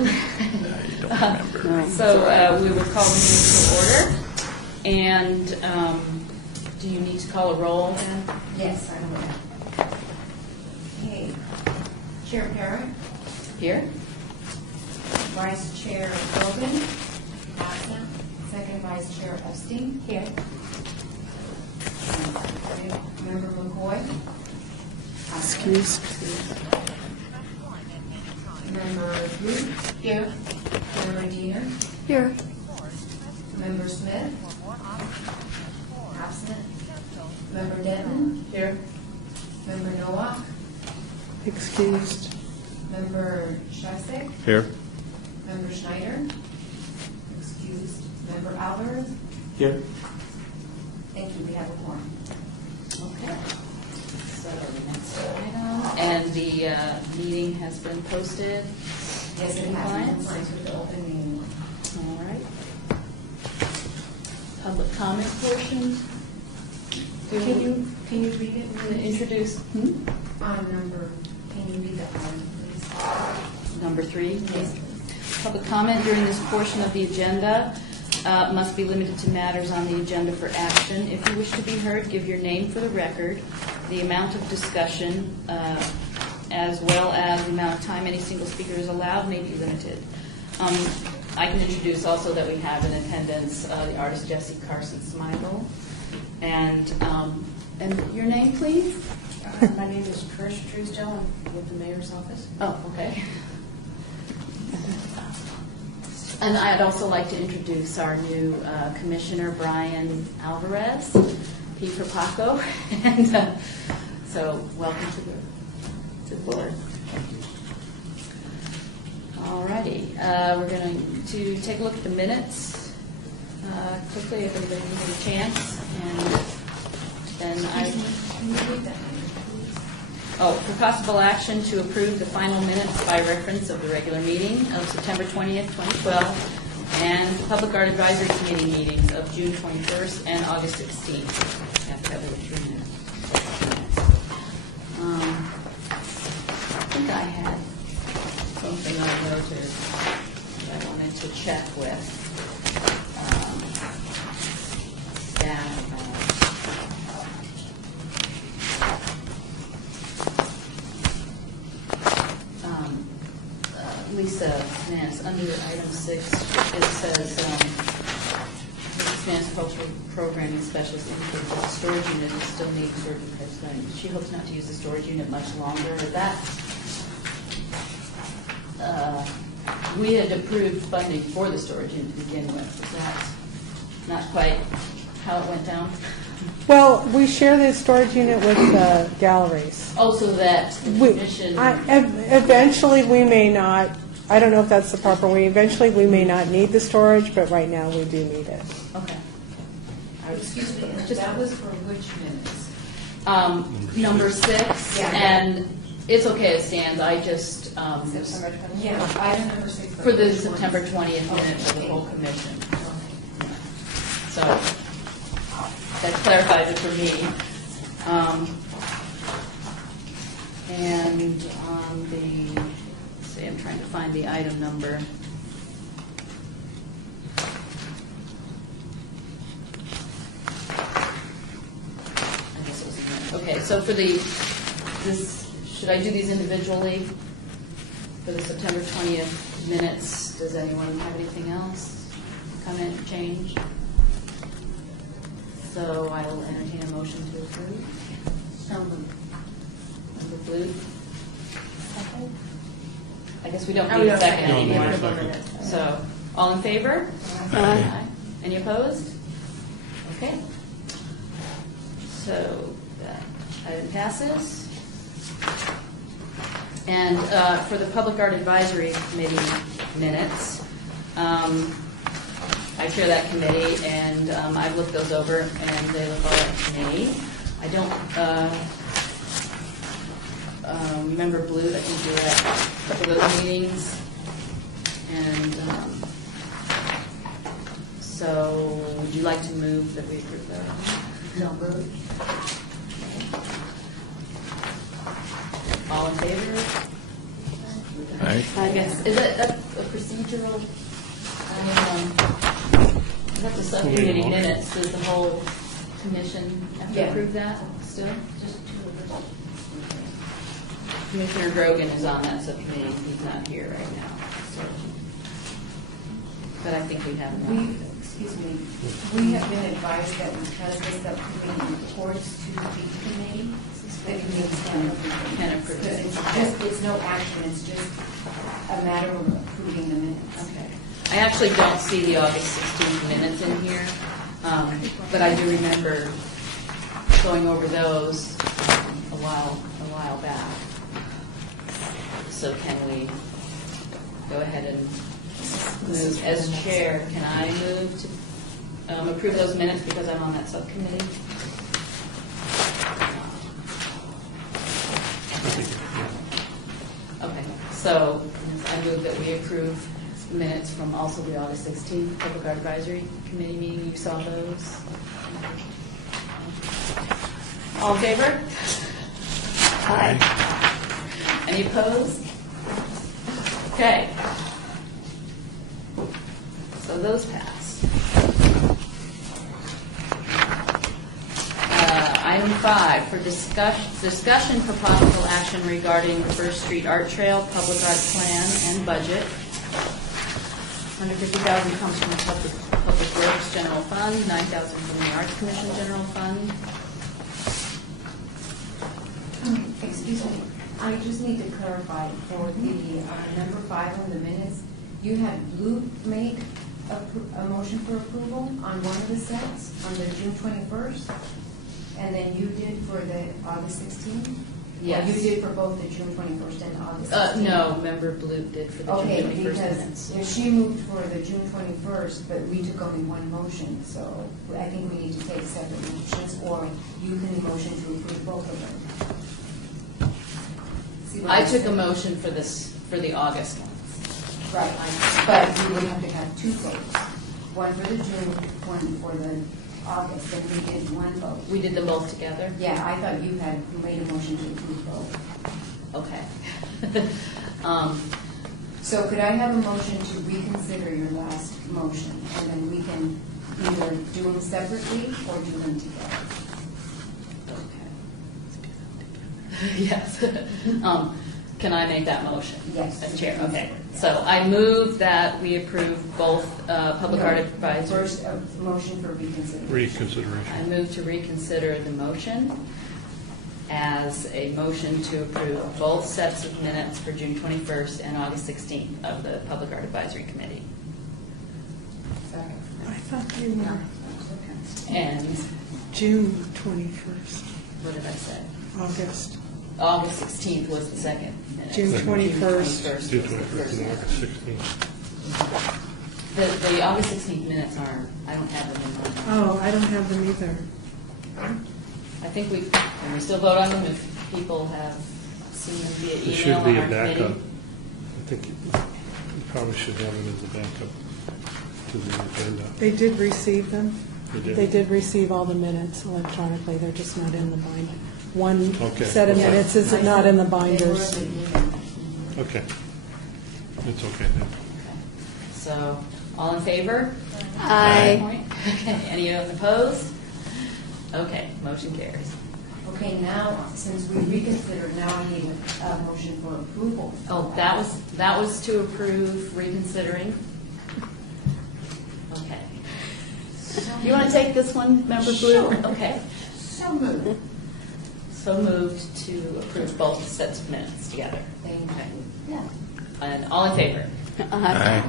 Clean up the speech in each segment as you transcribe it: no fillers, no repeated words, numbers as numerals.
I don't remember. So we would call the meeting to order. And do you need to call a roll then? Yes, I will. Okay. Chair Parrott. Here. Vice Chair Logan. Absent. Second Vice Chair Epstein. Here. Member McCoy. Excuse. Member Blue. Here. Member Diener. Here. Member Smith. Absent. Member Denton. Here. Member Nowak. Excused. Member Shasek. Here. Member Schneider. Excused. Member Alvarez. Here. Thank you. We have a quorum. Okay. So the next item. And the meeting has been posted. Yes, it has been Compliance? compliance with the open meeting law. All right. Public comment portion. Can you read it? Introduce Number, can you read that one, please? number 3. Public comment during this portion of the agenda must be limited to matters on the agenda for action. If you wish to be heard, give your name for the record. The amount of discussion, as well as the amount of time any single speaker is allowed, may be limited. I can introduce also that we have in attendance the artist Jesse Carson Smigel. And your name, please? My name is Kirsch Truesdale. I'm with the mayor's office. Oh, okay. And I'd also like to introduce our new commissioner, Brian Alvarez, P. for Paco. And so welcome to the board. All righty. We're going to take a look at the minutes quickly if everybody needs a chance. And then Can you read that? for possible action to approve the final minutes by reference of the regular meeting of September 20th, 2012, and Public Art Advisory Committee meetings of June 21st and August 16th. You have to have the 3 minutes. I think I had something I noted that I wanted to check with staff about. Lisa Nance, under item 6, it says Mrs. Nance, cultural programming specialist, indicated that the storage unit is still needs certain person. She hopes not to use the storage unit much longer. That we had approved funding for the storage unit to begin with. Is that not quite how it went down? Well, we share the storage unit with the galleries. Oh, so that the commission. Eventually, we may not. I don't know if that's the proper way. Eventually, we may not need the storage, but right now we do need it. Okay. Excuse me, that was for which minutes? Number 6, Yeah. and it's okay, it stands. I just September 20th. Yeah, item number 6. for the September 20th minutes of the whole commission. So that clarifies it for me. And on the, let's see, I'm trying to find the item number. I guess it was a minute. Okay, so for this, should I do these individually? For the September 20th minutes, does anyone have anything else? Comment, change? So I will entertain a motion to approve. Member Blue? I guess we don't need a second don't need a anymore. second. So, all in favor? Aye. Any opposed? Okay. So that item passes. And for the Public Art Advisory Committee minutes, I chair that committee, and I've looked those over, and they look all right to me. I don't remember Blue that you were at a couple of those meetings, and so would you like to move that we approve that? No, move. All in favor? Aye. I guess, is that, that's procedural, is that the subcommittee motion. minutes? Does the whole commission have to Yeah. approve that still? Just two of us. Commissioner Grogan is on that subcommittee. He's not here right now. So. But I think we have enough. Excuse me, we have been advised that because the subcommittee reports to the committee, the committee Can approve. It's no action, it's just a matter of approving the minutes. Okay. I actually don't see the August 16th minutes in here, but I do remember going over those a while back. So can we go ahead and move, as chair, can I move to approve those minutes because I'm on that subcommittee? Okay, so I move that we approve minutes from also the August 16th Public Art Advisory Committee meeting. You saw those? All in favor? Aye. Any opposed? Okay. So those pass. Item 5, for discussion for possible action regarding the First Street Art Trail, Public Art Plan, and budget. $150,000 comes from the Public Works General Fund, $9,000 from the Arts Commission General Fund. Excuse me, I just need to clarify for the number 5 on the minutes, you had Lou make a motion for approval on one of the sets on the June 21st, and then you did for the August 16th? Yes. Or you did for both the June 21st and the August 16th? No, Member Blue did for the June 21st minutes. Because she moved for the June 21st, but we took only one motion, so I think we need to take separate motions, or you can motion to approve both of them. See what I I'm took a saying? motion for the August ones. Right, but you would have to have two votes, one for the June, one for the August, and we did one vote. We did them both together? Yeah, I thought you had made a motion to approve both. Okay. So could I have a motion to reconsider your last motion, and then we can either do them separately or do them together? Okay. Yes. Can I make that motion? Yes. As chair, okay. So I move that we approve both Public Art Advisory. First, a motion for reconsideration. Reconsideration. I move to reconsider the motion as a motion to approve both sets of minutes for June 21st and August 16th of the Public Art Advisory Committee. Second. I thought you were And, June 21st, what did I say? August. August 16th was the second minute. June 21st. June was the 21st first and minute. August 16th. The August 16th minutes aren't, I don't have them in my mind. Oh, I don't have them either. I think we still vote on them if people have seen them via It email should on be a our backup. committee. I think you probably should have it as a backup to the agenda. They did receive them. You did? They did receive all the minutes electronically, they're just not in the binder. One Okay. set of Yeah. minutes is not in the binders. They were in the email. Okay. It's okay then. So, all in favor? Aye. Okay, any opposed? Okay, motion carries. Okay, now, since we reconsidered, now I need a motion for approval. Oh, that was to approve reconsidering. Okay. You want to take this one, Member Blue? Sure. Okay. So moved. So moved to approve both sets of minutes together. Thank you. Okay. Yeah. And all in favor? Aye.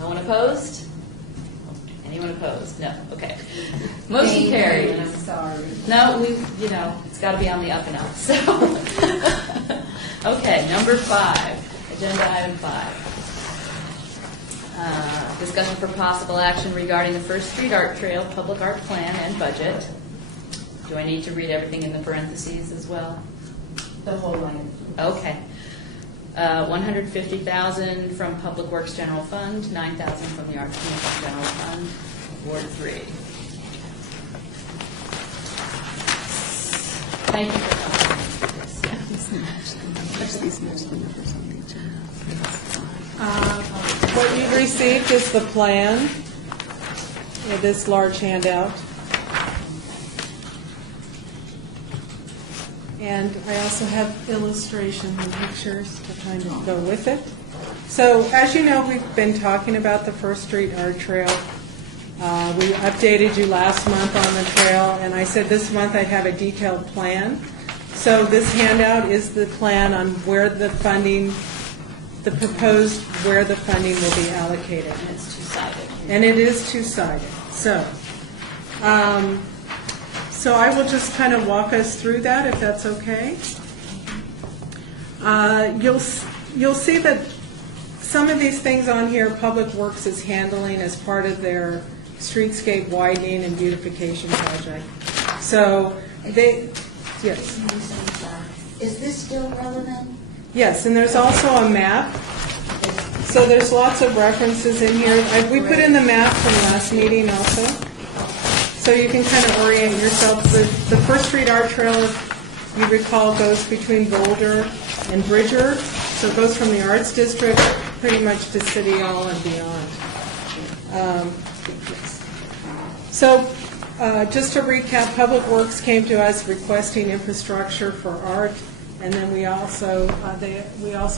No one opposed? Anyone opposed? No. Okay. Motion Thank you, carries. and I'm sorry. No, it's got to be on the up and up. So, okay, number 5, agenda item 5. Discussion for possible action regarding the First Street Art Trail Public Art Plan and budget. Do I need to read everything in the parentheses as well? The whole line. Okay. $150,000 from Public Works General Fund, $9,000 from the Arts Commission General Fund, Ward 3. Thank you for coming. Uh, received is the plan, this large handout. And I also have illustrations and pictures to kind of go with it. So as you know, we've been talking about the First Street Art Trail. We updated you last month on the trail, and I said this month I'd have a detailed plan. So this handout is the plan on where the funding, the proposed where the funding will be allocated. And it's two-sided. And it is two-sided. So I will just kind of walk us through that, if that's okay. You'll see that some of these things on here, Public Works is handling as part of their streetscape widening and beautification project. So they, yes. Is this still relevant? Yes, and there's also a map. So there's lots of references in here. We put in the map from last meeting also. So you can kind of orient yourself. The First Street Art Trail, if you recall, goes between Boulder and Bridger. So it goes from the Arts District pretty much to City Hall and beyond. Just to recap, Public Works came to us requesting infrastructure for art, and then we also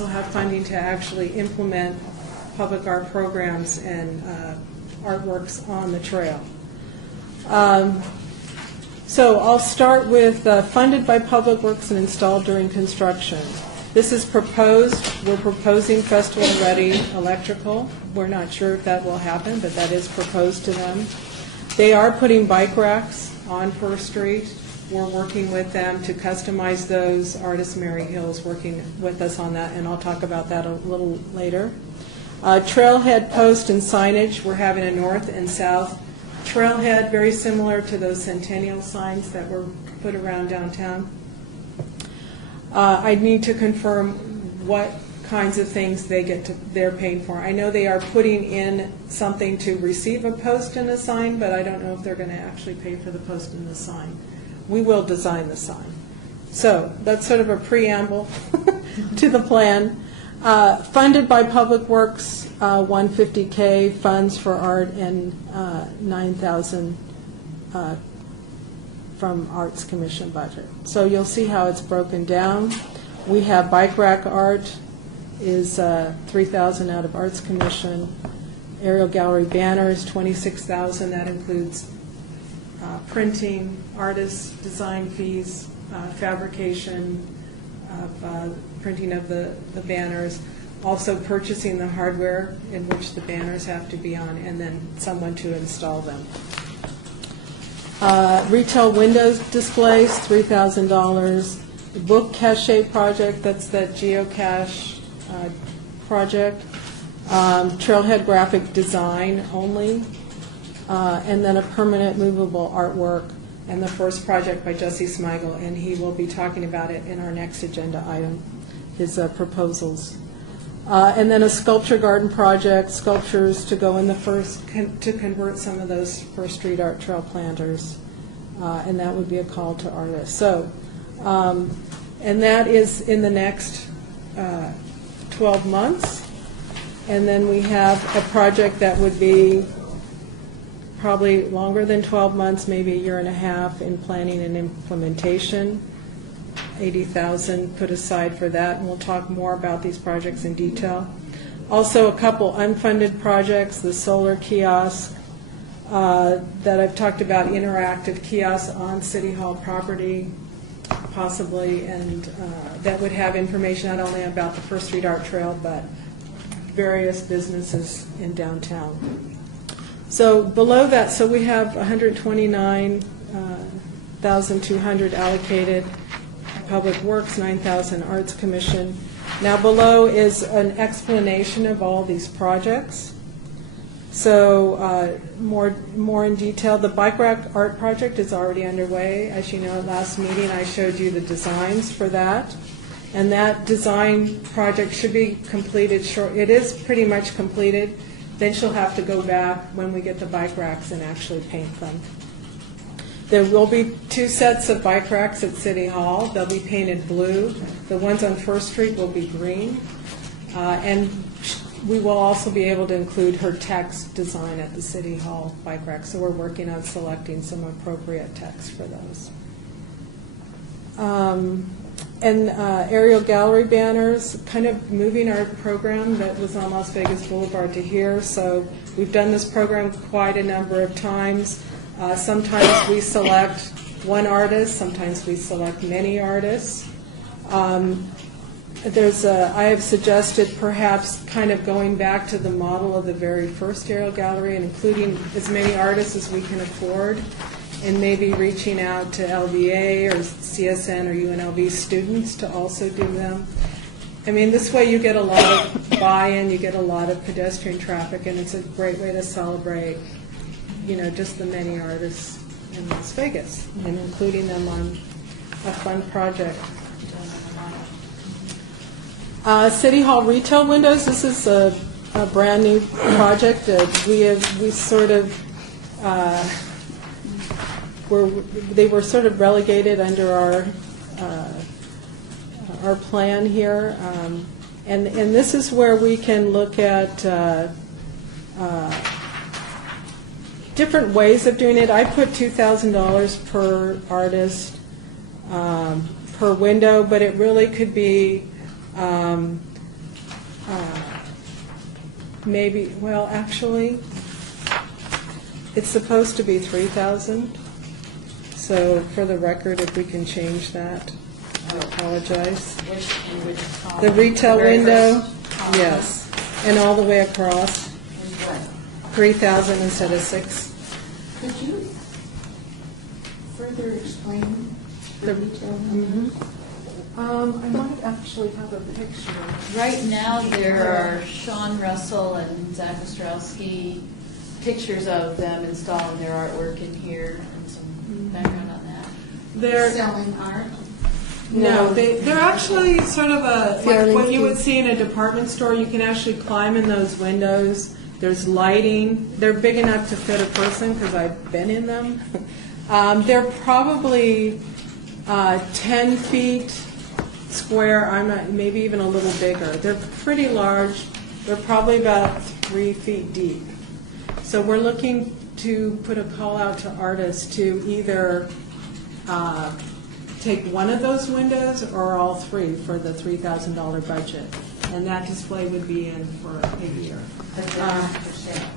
have funding to actually implement public art programs and artworks on the trail. So I'll start with funded by Public Works and installed during construction. This is proposed. We're proposing Festival Ready Electrical. We're not sure if that will happen, but that is proposed to them. They are putting bike racks on First Street. We're working with them to customize those. Artist Mary Hill's working with us on that, and I'll talk about that a little later. Trailhead post and signage. We're having a north and south trailhead, very similar to those Centennial signs that were put around downtown. I need to confirm what kinds of things they're paying for. I know they are putting in something to receive a post and a sign, but I don't know if they're going to actually pay for the post and the sign. We will design the sign. So that's sort of a preamble to the plan. Funded by Public Works, $150K, funds for art, and $9,000 from Arts Commission budget. So you'll see how it's broken down. We have bike rack art is $3,000 out of Arts Commission. Aerial gallery banners, $26,000. That includes printing, artist design fees, fabrication of printing of the banners, also purchasing the hardware in which the banners have to be on, and then someone to install them. Retail windows displays, $3,000. Book cache project, that's that geocache project. Trailhead graphic design only. And then a permanent movable artwork, and the first project by Jesse Smigel, and he will be talking about it in our next agenda item, his proposals. And then a sculpture garden project, sculptures to go in the to convert some of those First Street Art Trail planters, and that would be a call to artists. So, and that is in the next 12 months. And then we have a project that would be probably longer than 12 months, maybe a year and a half in planning and implementation. $80,000 put aside for that, and we'll talk more about these projects in detail. Also, a couple unfunded projects, the solar kiosk that I've talked about, interactive kiosks on City Hall property, possibly, and that would have information not only about the First Street Art Trail, but various businesses in downtown. So below that, so we have $129,200 allocated. Public Works, $9,000 Arts Commission. Now below is an explanation of all these projects. So more in detail, the bike rack art project is already underway. As you know, last meeting I showed you the designs for that. And that design project should be completed short. It is pretty much completed. Then she'll have to go back when we get the bike racks and actually paint them. There will be 2 sets of bike racks at City Hall. They'll be painted blue. The ones on First Street will be green. And we will also be able to include her text design at the City Hall bike rack, so we're working on selecting some appropriate text for those. And aerial gallery banners, kind of moving our program that was on Las Vegas Boulevard to here. So we've done this program quite a number of times. Sometimes we select one artist, sometimes we select many artists. I have suggested perhaps kind of going back to the model of the very first aerial gallery and including as many artists as we can afford, and maybe reaching out to LVA or CSN or UNLV students to also do them. I mean, this way you get a lot of buy-in, you get a lot of pedestrian traffic, and it's a great way to celebrate, just the many artists in Las Vegas and including them on a fun project. City Hall retail windows, this is a brand new project that we sort of, they were sort of relegated under our plan here, and this is where we can look at different ways of doing it. I put $2,000 per artist per window, but it really could be maybe. Well, actually, it's supposed to be $3,000. So for the record, if we can change that, I apologize. The retail window, yes, and all the way across, 3,000 instead of 6. Could you further explain the retail window? I might actually have a picture. Right now, there are Sean Russell and Zach Ostrowski pictures of them installing their artwork in here, and some background on that. They're Selling art? No, they're actually sort of like what you would see in a department store. You can actually climb in those windows. There's lighting. They're big enough to fit a person because I've been in them. They're probably 10 feet square. Maybe even a little bigger. They're pretty large. They're probably about 3 feet deep. So we're looking to put a call out to artists to either take one of those windows or all three for the $3,000 budget. And that display would be in for a year. But they're not for sale.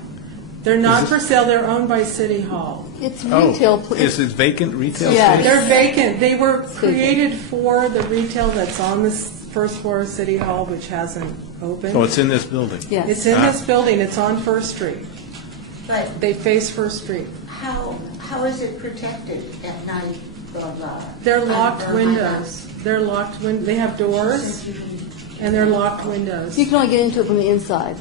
They're not for sale. They're owned by City Hall. It's retail. Is it vacant retail Yeah. space? They're vacant. They were created for the retail that's on the first floor of City Hall, which hasn't opened. Oh, it's in this building? Yes. It's in this building. It's on First Street. But They face First Street. how is it protected at night, blah, blah? They're locked Under my windows. They're locked They have doors, and they're locked windows. You can only get into it from the inside,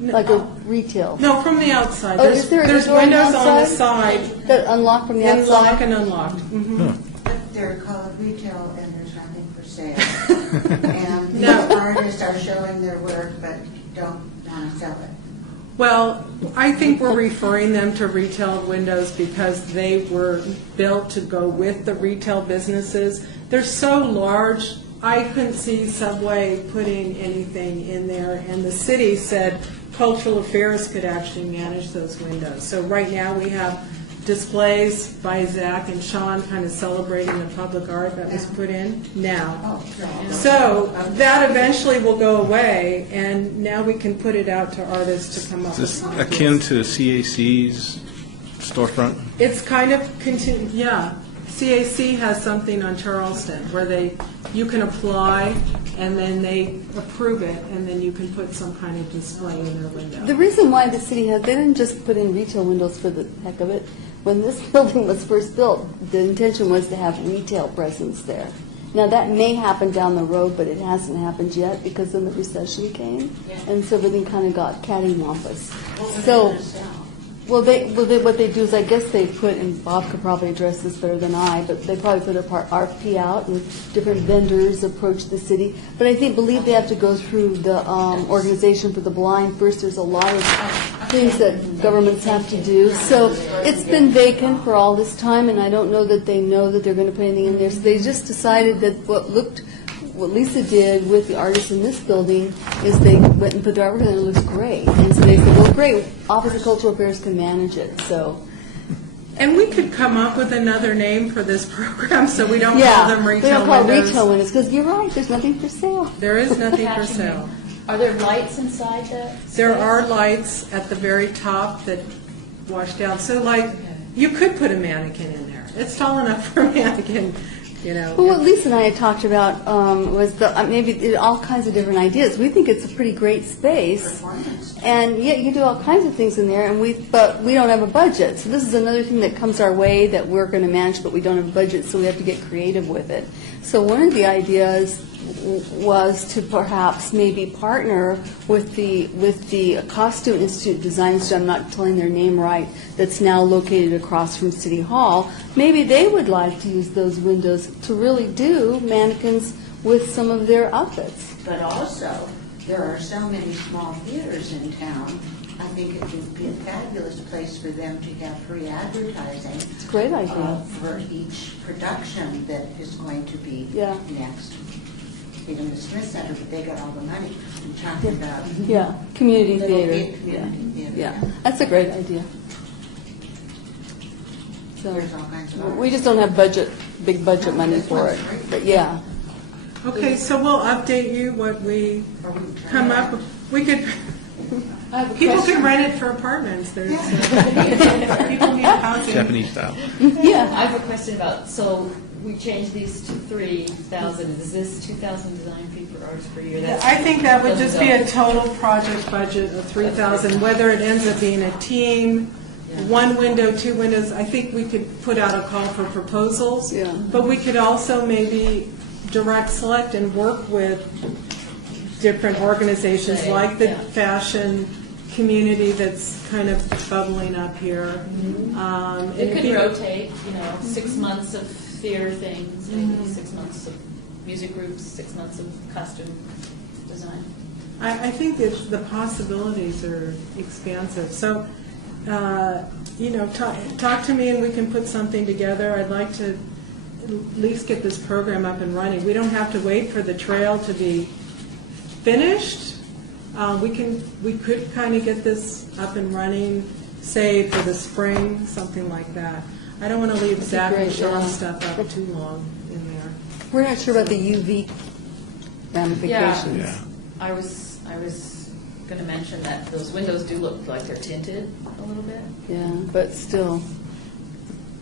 like a retail. No, from the outside. Oh, is there a There's door on the windows on the outside? side. That unlock from the Unlock outside? and unlocked. Mhm. But they're called retail and there's nothing for sale. And these No. artists are showing their work but don't want to sell it. Well, I think we're referring them to retail windows because they were built to go with the retail businesses. They're so large, I couldn't see Subway putting anything in there, and the city said Cultural Affairs could actually manage those windows. So right now we have displays by Zach and Sean kind of celebrating the public art that was put in now. Oh, no. So that eventually will go away, and now we can put it out to artists to come up Is with this some akin ideas. to CAC's storefront? It's kind of yeah. CAC has something on Charleston where you can apply and then they approve it, and then you can put some kind of display in their window. The reason why the city they didn't just put in retail windows for the heck of it. When this building was first built, the intention was to have retail presence there. Now, that may happen down the road, but it hasn't happened yet because then the recession came, and so everything kind of got cattywampus. So, what they do is, I guess they put, and Bob could probably address this better than I, but they probably put a RFP out, and different vendors approach the city. But I believe they have to go through the Organization for the Blind first. There's a lot of things that governments have to do. So it's been vacant for all this time, and I don't know that they know that they're going to put anything in there. So they just decided that what looked what Lisa did with the artists in this building is they went and put their artwork in, and it looks great. And so they said, well, great, Office of Cultural Affairs can manage it, so. And we could come up with another name for this program so we don't call Yeah, them we retail don't call it windows. retail windows, because you're right, there's nothing for sale. There is nothing for Catching sale. Are there lights inside that? There space? are lights at the very top that wash down. So like, you could put a mannequin in there. It's tall enough for a mannequin, you know. Well, what Lisa and I had talked about was maybe all kinds of different ideas. We think it's a pretty great space, and yeah, you can do all kinds of things in there. But we don't have a budget, so this is another thing that comes our way that we're going to manage, but we don't have a budget, so we have to get creative with it. So one of the ideas was to perhaps maybe partner with the Costume Institute Design Studio, I'm not telling their name right, that's now located across from City Hall. Maybe they would like to use those windows to really do mannequins with some of their outfits. But also, there are so many small theaters in town, I think it would be a fabulous place for them to have free advertising. It's a great idea. For each production that is going to be Yeah. next. Even the Smith Center, but they got all the money. I'm talking about Yeah, community little theater. big community theater. Yeah, that's a great idea. So There's all kinds of. we just don't have big budget money for it. But yeah, Okay, so we'll update you what we come up with. We could, I have a people question. could rent it for apartments. There's, people need housing. Japanese style. yeah. I have a question about, so we changed these to 3,000. Is this 2,000 design fee for artists per year? That's- I think that would doesn't just be a go. total project budget of 3,000, whether it ends up being a team, one window, two windows. I think we could put out a call for proposals. Yeah. But we could also maybe direct select and work with different organizations Say, like the yeah. fashion community that's kind of bubbling up here. And It if could you- rotate, 6 months of theater things, maybe 6 months of music groups, 6 months of costume design. I think that the possibilities are expansive. So, talk to me and we can put something together. I'd like to at least get this program up and running. We don't have to wait for the trail to be finished. We could kind of get this up and running, say for the spring, something like that. I don't want to leave Zach and great, Sean yeah. stuff up too long in there. We're not sure about the UV ramifications. Yeah. I was going to mention that those windows do look like they're tinted a little bit, Yeah, but still,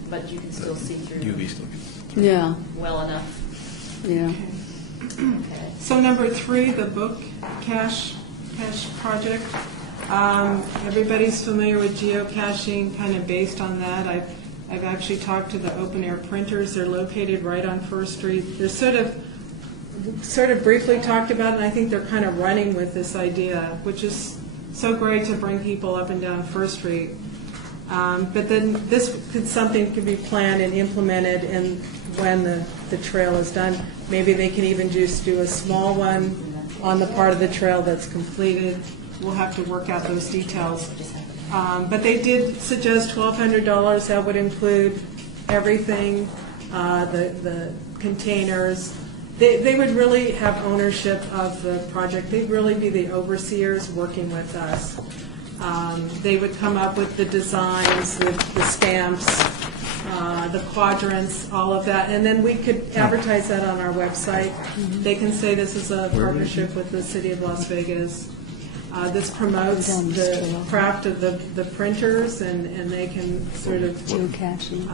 but you can still see through UV still gets. yeah, well enough. yeah. Okay. So number 3, the book cache project. Everybody's familiar with geocaching, kind of based on that. I've actually talked to the open air printers. They're located right on First Street. They're sort of briefly talked about, and I think they're kind of running with this idea, which is so great to bring people up and down First Street. But then something could be planned and implemented, and when the trail is done, maybe they can even just do a small one on the part of the trail that's completed. We'll have to work out those details. But they did suggest $1,200. That would include everything, the containers. They would really have ownership of the project. They'd really be the overseers working with us. They would come up with the designs, the stamps, the quadrants, all of that, and then we could advertise that on our website. They can say this is a partnership with the City of Las Vegas. This promotes the craft of the printers, and they can sort of Geocaching.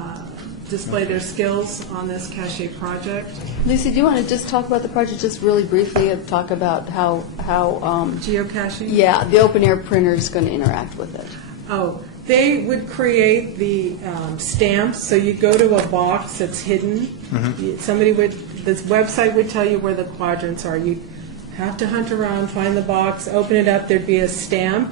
display their skills on this cachet project. Lucy, do you want to just talk about the project just really briefly and talk about how Geocaching? yeah, the open air printer is going to interact with it? Oh, they would create the stamps, so you go to a box that's hidden. This website would tell you where the quadrants are. You'd have to hunt around, find the box, open it up, there'd be a stamp,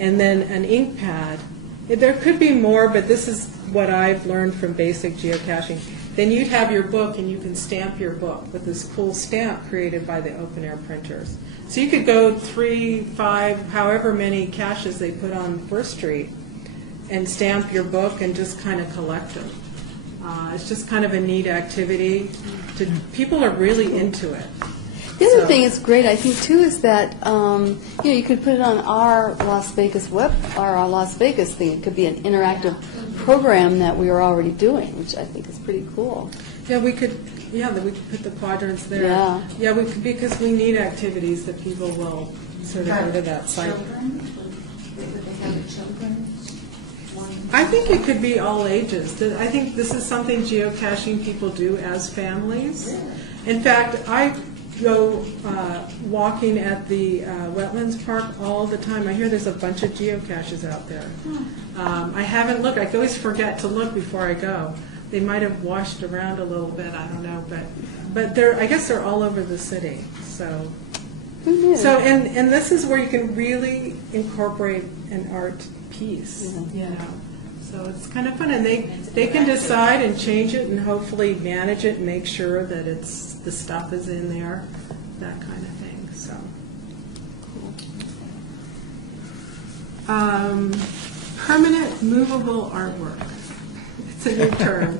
and then an ink pad. There could be more, but this is what I've learned from basic geocaching. Then you'd have your book, and you can stamp your book with this cool stamp created by the open air printers. So you could go 3, 5, however many caches they put on First Street, and stamp your book and just kind of collect them. It's just kind of a neat activity. People are really into it. The other So- thing is great, I think, too, is that, you could put it on our Las Vegas our Las Vegas thing. It could be an interactive program that we are already doing, which I think is pretty cool. Yeah, we could put the quadrants there. Yeah. Yeah, because we need activities that people will sort of go to that site. Children, would they have a children's one? I think it could be all ages. I think this is something geocaching people do as families. In fact, I go walking at the Wetlands Park all the time. I hear there's a bunch of geocaches out there. I haven't looked. I always forget to look before I go. They might have washed around a little bit. I don't know, but I guess they're all over the city. So. Who knew? So, and this is where you can really incorporate an art piece, you know. So it's kind of fun, and they can decide and change it and hopefully manage it and make sure that the stuff is in there, that kind of thing, so. Permanent movable artwork. It's a new term.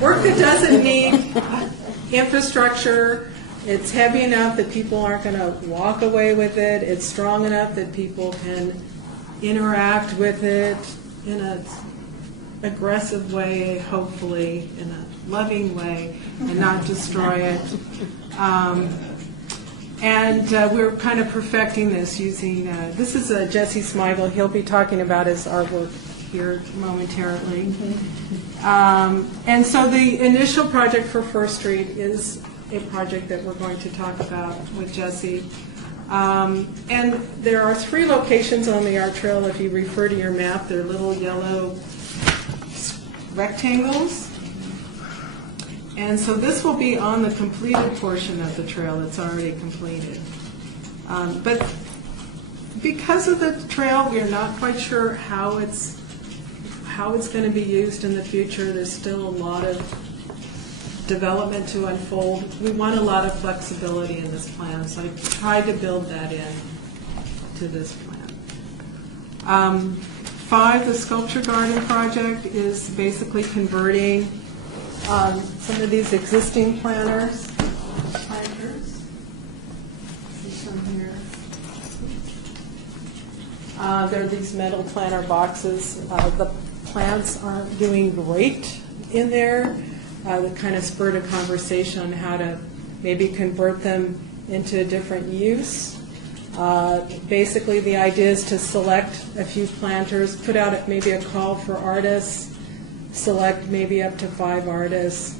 Work that doesn't need infrastructure. It's heavy enough that people aren't going to walk away with it. It's strong enough that people can interact with it in an aggressive way, hopefully, in a loving way, and not destroy it. And we're kind of perfecting this using, this is Jesse Smigel. He'll be talking about his artwork here momentarily. And so the initial project for First Street is a project that we're going to talk about with Jesse. And there are 3 locations on the art trail. If you refer to your map, they're little yellow rectangles. And so this will be on the completed portion of the trail that's already completed. But because of the trail, we are not quite sure how it's going to be used in the future. There's still a lot of development to unfold. We want a lot of flexibility in this plan, so I tried to build that in to this plan. 5, the Sculpture Garden project is basically converting some of these existing planters. See some here. There are these metal planter boxes. The plants aren't doing great in there. That kind of spurred a conversation on how to maybe convert them into a different use. Basically, the idea is to select a few planters, put out maybe a call for artists, select maybe up to 5 artists,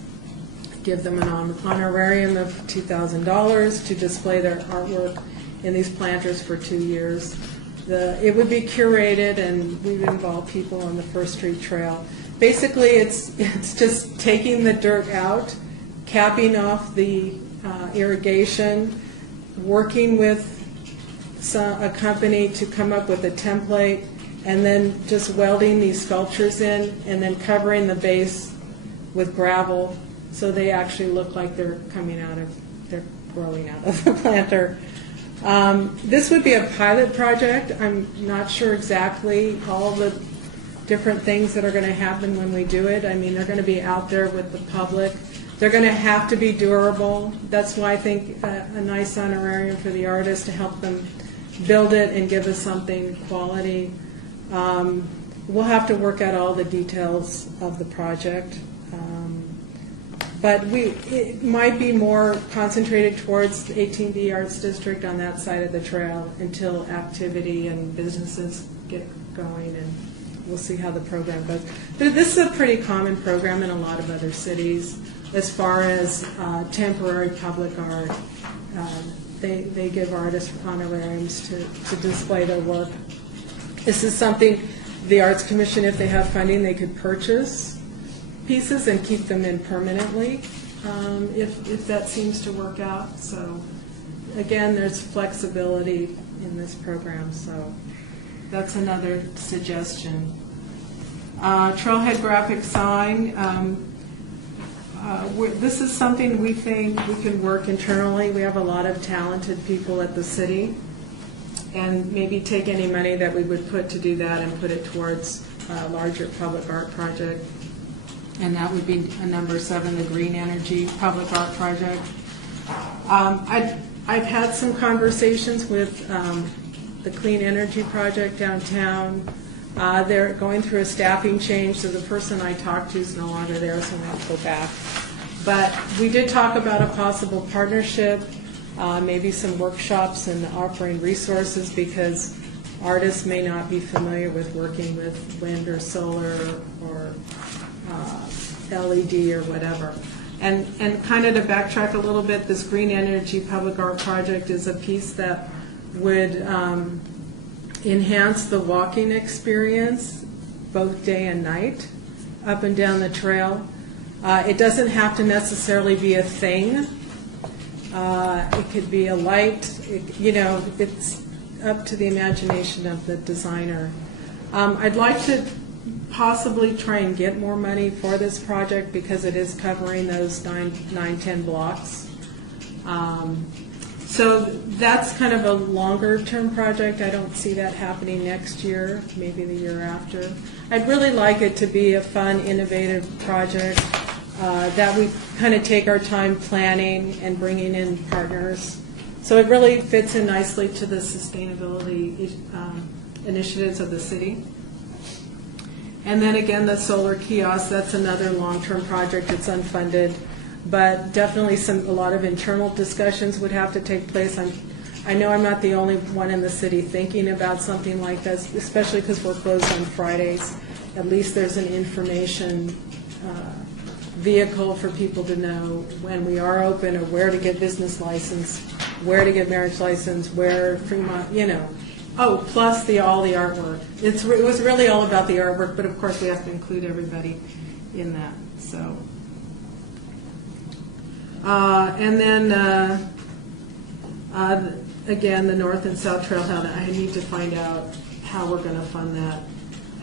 give them an honorarium of $2,000 to display their artwork in these planters for 2 years. It would be curated, and we would involve people on the First Street Trail. Basically, it's just taking the dirt out, capping off the irrigation, working with a company to come up with a template, and then just welding these sculptures in, and then covering the base with gravel so they actually look like they're growing out of the planter. This would be a pilot project. I'm not sure exactly all the different things that are going to happen when we do it. I mean, they're going to be out there with the public. They're going to have to be durable. That's why I think a nice honorarium for the artist to help them build it and give us something quality. We'll have to work out all the details of the project. But it might be more concentrated towards the 18D Arts District on that side of the trail until activity and businesses get going, and we'll see how the program goes. But this is a pretty common program in a lot of other cities as far as temporary public art. They give artists honorariums to display their work. This is something the Arts Commission, if they have funding, they could purchase pieces and keep them in permanently if that seems to work out. So again, there's flexibility in this program, so that's another suggestion. Trailhead graphic sign. This is something we think we can work internally. We have a lot of talented people at the city, and maybe take any money that we would put to do that and put it towards a larger public art project. And that would be number 7, the Green Energy Public Art Project. I've had some conversations with the Clean Energy Project downtown. They're going through a staffing change, so the person I talked to is no longer there, so I'm going to go back. But we did talk about a possible partnership, maybe some workshops and offering resources, because artists may not be familiar with working with wind or solar or LED or whatever. And kind of to backtrack a little bit, this Green Energy Public Art Project is a piece that would enhance the walking experience both day and night up and down the trail. It doesn't have to necessarily be a thing. It could be a light. It's up to the imagination of the designer. I'd like to possibly try and get more money for this project because it is covering those 10 blocks. So that's kind of a longer-term project. I don't see that happening next year, maybe the year after. I'd really like it to be a fun, innovative project that we kind of take our time planning and bringing in partners. So it really fits in nicely to the sustainability initiatives of the city. And then again, the solar kiosk, that's another long-term project. It's unfunded, but definitely a lot of internal discussions would have to take place. I know I'm not the only one in the city thinking about something like this, especially because we're closed on Fridays. At least there's an information vehicle for people to know when we are open, or where to get business license, where to get marriage license, where Fremont, Oh, plus all the artwork. It was really all about the artwork, but of course we have to include everybody in that. So, and then again, the North and South Trailhead. I need to find out how we're going to fund that,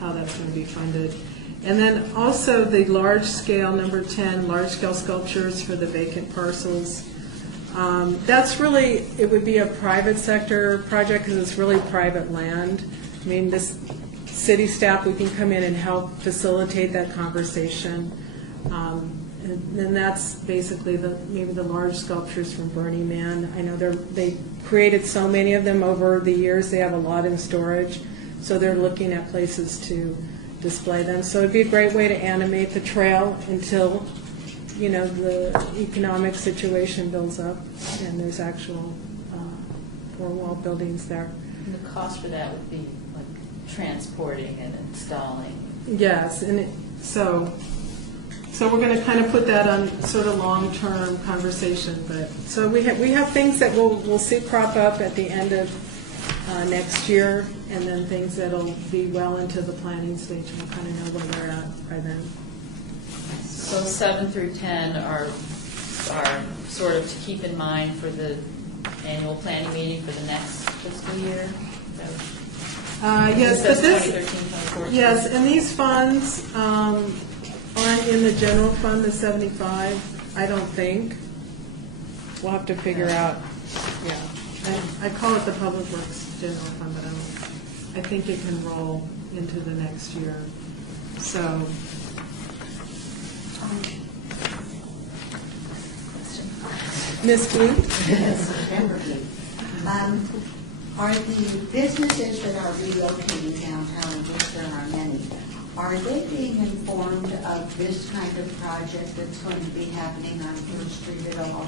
how that's going to be funded. And then also the large-scale, number 10, large-scale sculptures for the vacant parcels. That's really, it would be a private sector project because it's really private land. I mean, this city staff, we can come in and help facilitate that conversation. And that's basically maybe the large sculptures from Burning Man. I know they created so many of them over the years. They have a lot in storage, so they're looking at places to display them. So it'd be a great way to animate the trail until the economic situation builds up and there's actual four-wall buildings there. And the cost for that would be like transporting and installing. Yes, and so we're going to kind of put that on sort of long-term conversation. But so we have things that we'll see crop up at the end of next year, and then things that'll be well into the planning stage. We'll kind of know where they're at by then. So 7 through 10 are sort of to keep in mind for the annual planning meeting for the next fiscal year? Yes, but this, 2013, 2014. yes, and these funds aren't in the general fund, the 75, I don't think. We'll have to figure out, yeah. And I call it the Public Works General Fund, but I think it can roll into the next year. So. Ms. Blue? Yes, Beverly. Are the businesses that are relocating downtown, which there are many, are they being informed of this kind of project that's going to be happening on First Street at all?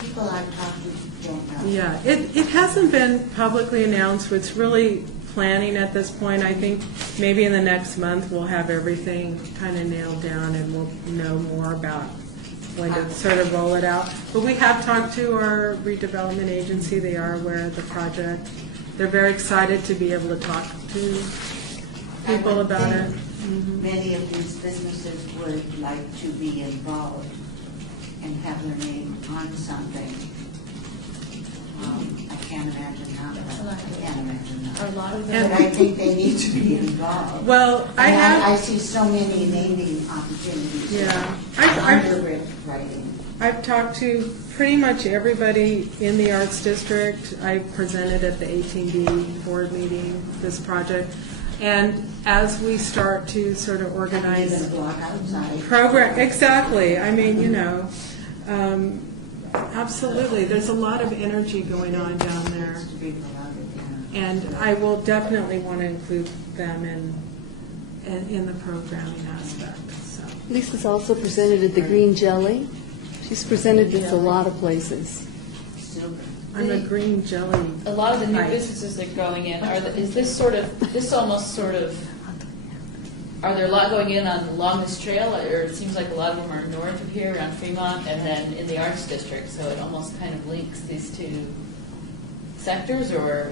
People I've talked to don't know. Yeah, it hasn't been publicly announced. It's really planning at this point. I think maybe in the next month we'll have everything kind of nailed down and we'll know more about when to sort of roll it out. But we have talked to our redevelopment agency. They are aware of the project. They're very excited to be able to talk to people about it. Mm-hmm. Many of these businesses would like to be involved and have their name on something. I can't imagine how. I can't imagine how. A lot of But them. I think they need to be involved. Well, I see so many naming opportunities. Yeah. Underwritten writing. I've talked to pretty much everybody in the Arts District. I presented at the 18D board meeting this project. And as we start to sort of organize Even block outside. program, exactly. I mean, Absolutely. There's a lot of energy going on down there. Needs to be promoted, yeah. And I will definitely want to include them in the programming aspect, so. Lisa's also presented at the Green Jelly. She's presented this a lot of places. Silver. I'm a green jelly. A lot of the new Right. businesses that are going in, is this almost sort of, are there a lot going in along this trail? Or it seems like a lot of them are north of here, around Fremont, and then in the Arts District, so it almost kind of links these two sectors, or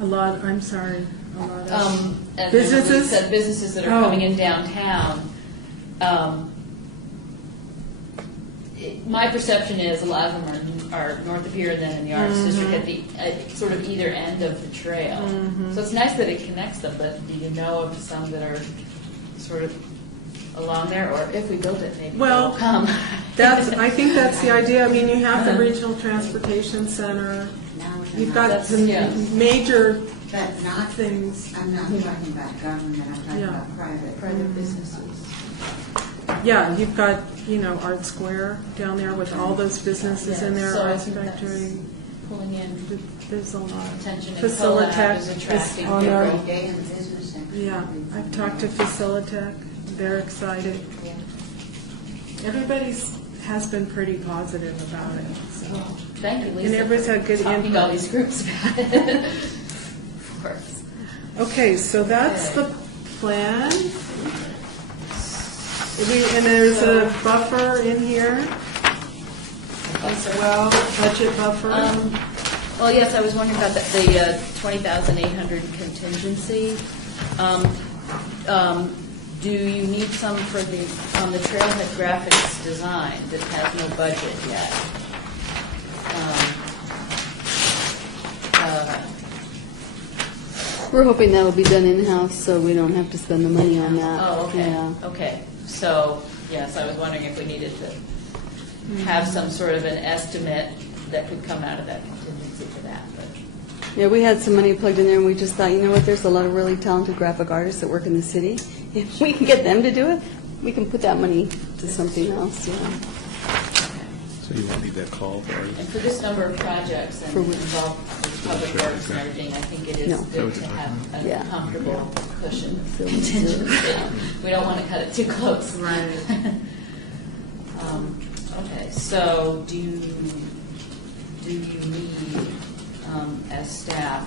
A lot, I'm sorry, a lot of and businesses? you said businesses that are Oh. coming in downtown. My perception is a lot of them are north of here and then in the Arts District at the sort of either end of the trail. So it's nice that it connects them, but do you know of some that are sort of along there, or if we build it, maybe Well, they'll come? I think that's the idea. I mean, you have the Regional Transportation Center. Now we're You've not- got some yeah. major But not, things. I'm not talking about government, I'm talking Yeah. about private. Private businesses. Yeah, you've got, Art Square down there with all those businesses in there, So I Arts think that's Factory. Pulling in There's a lot. attention, and Colab Facilitech is is attracting on our- people. Day in the business center. Yeah, I've talked to Facilitech. They're excited. Everybody's has been pretty positive about it, so. Thank you, Lisa. And everybody's had good for talking to all input. these groups about it. Of course. Okay, so that's Okay. the plan. And there's a buffer in here as well, budget buffer. Well, yes, I was wondering about the 20,800 contingency. Do you need some for on the Trailhead graphics design that has no budget yet? We're hoping that'll be done in-house, so we don't have to spend the money on that. Oh, okay, Yeah. okay. So, yes, I was wondering if we needed to have some sort of an estimate that could come out of that contingency for that, but. Yeah, we had some money plugged in there, and we just thought, you know what, there's a lot of really talented graphic artists that work in the city. If we can get them to do it, we can put that money to something else, yeah. So you won't need that call for it. And for this number of projects and For which? involved with public works and everything, I think it No. is good to have Yeah. a comfortable cushion of So we contingency. We don't want to cut it too close. Right. Okay, so do you need, as staff,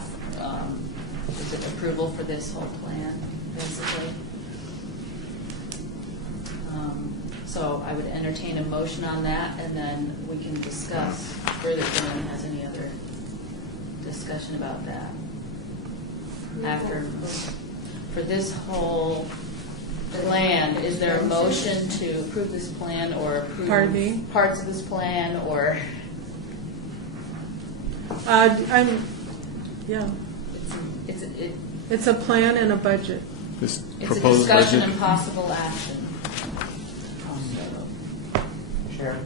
is it approval for this whole plan, basically? So I would entertain a motion on that, and then we can discuss further if anyone has any other discussion about that. After, for this whole plan, is there a motion to approve this plan or approve Pardon me? parts of this plan, or Yeah, it's it's a plan and a budget. This a proposed discussion budget, and possible action? Chair?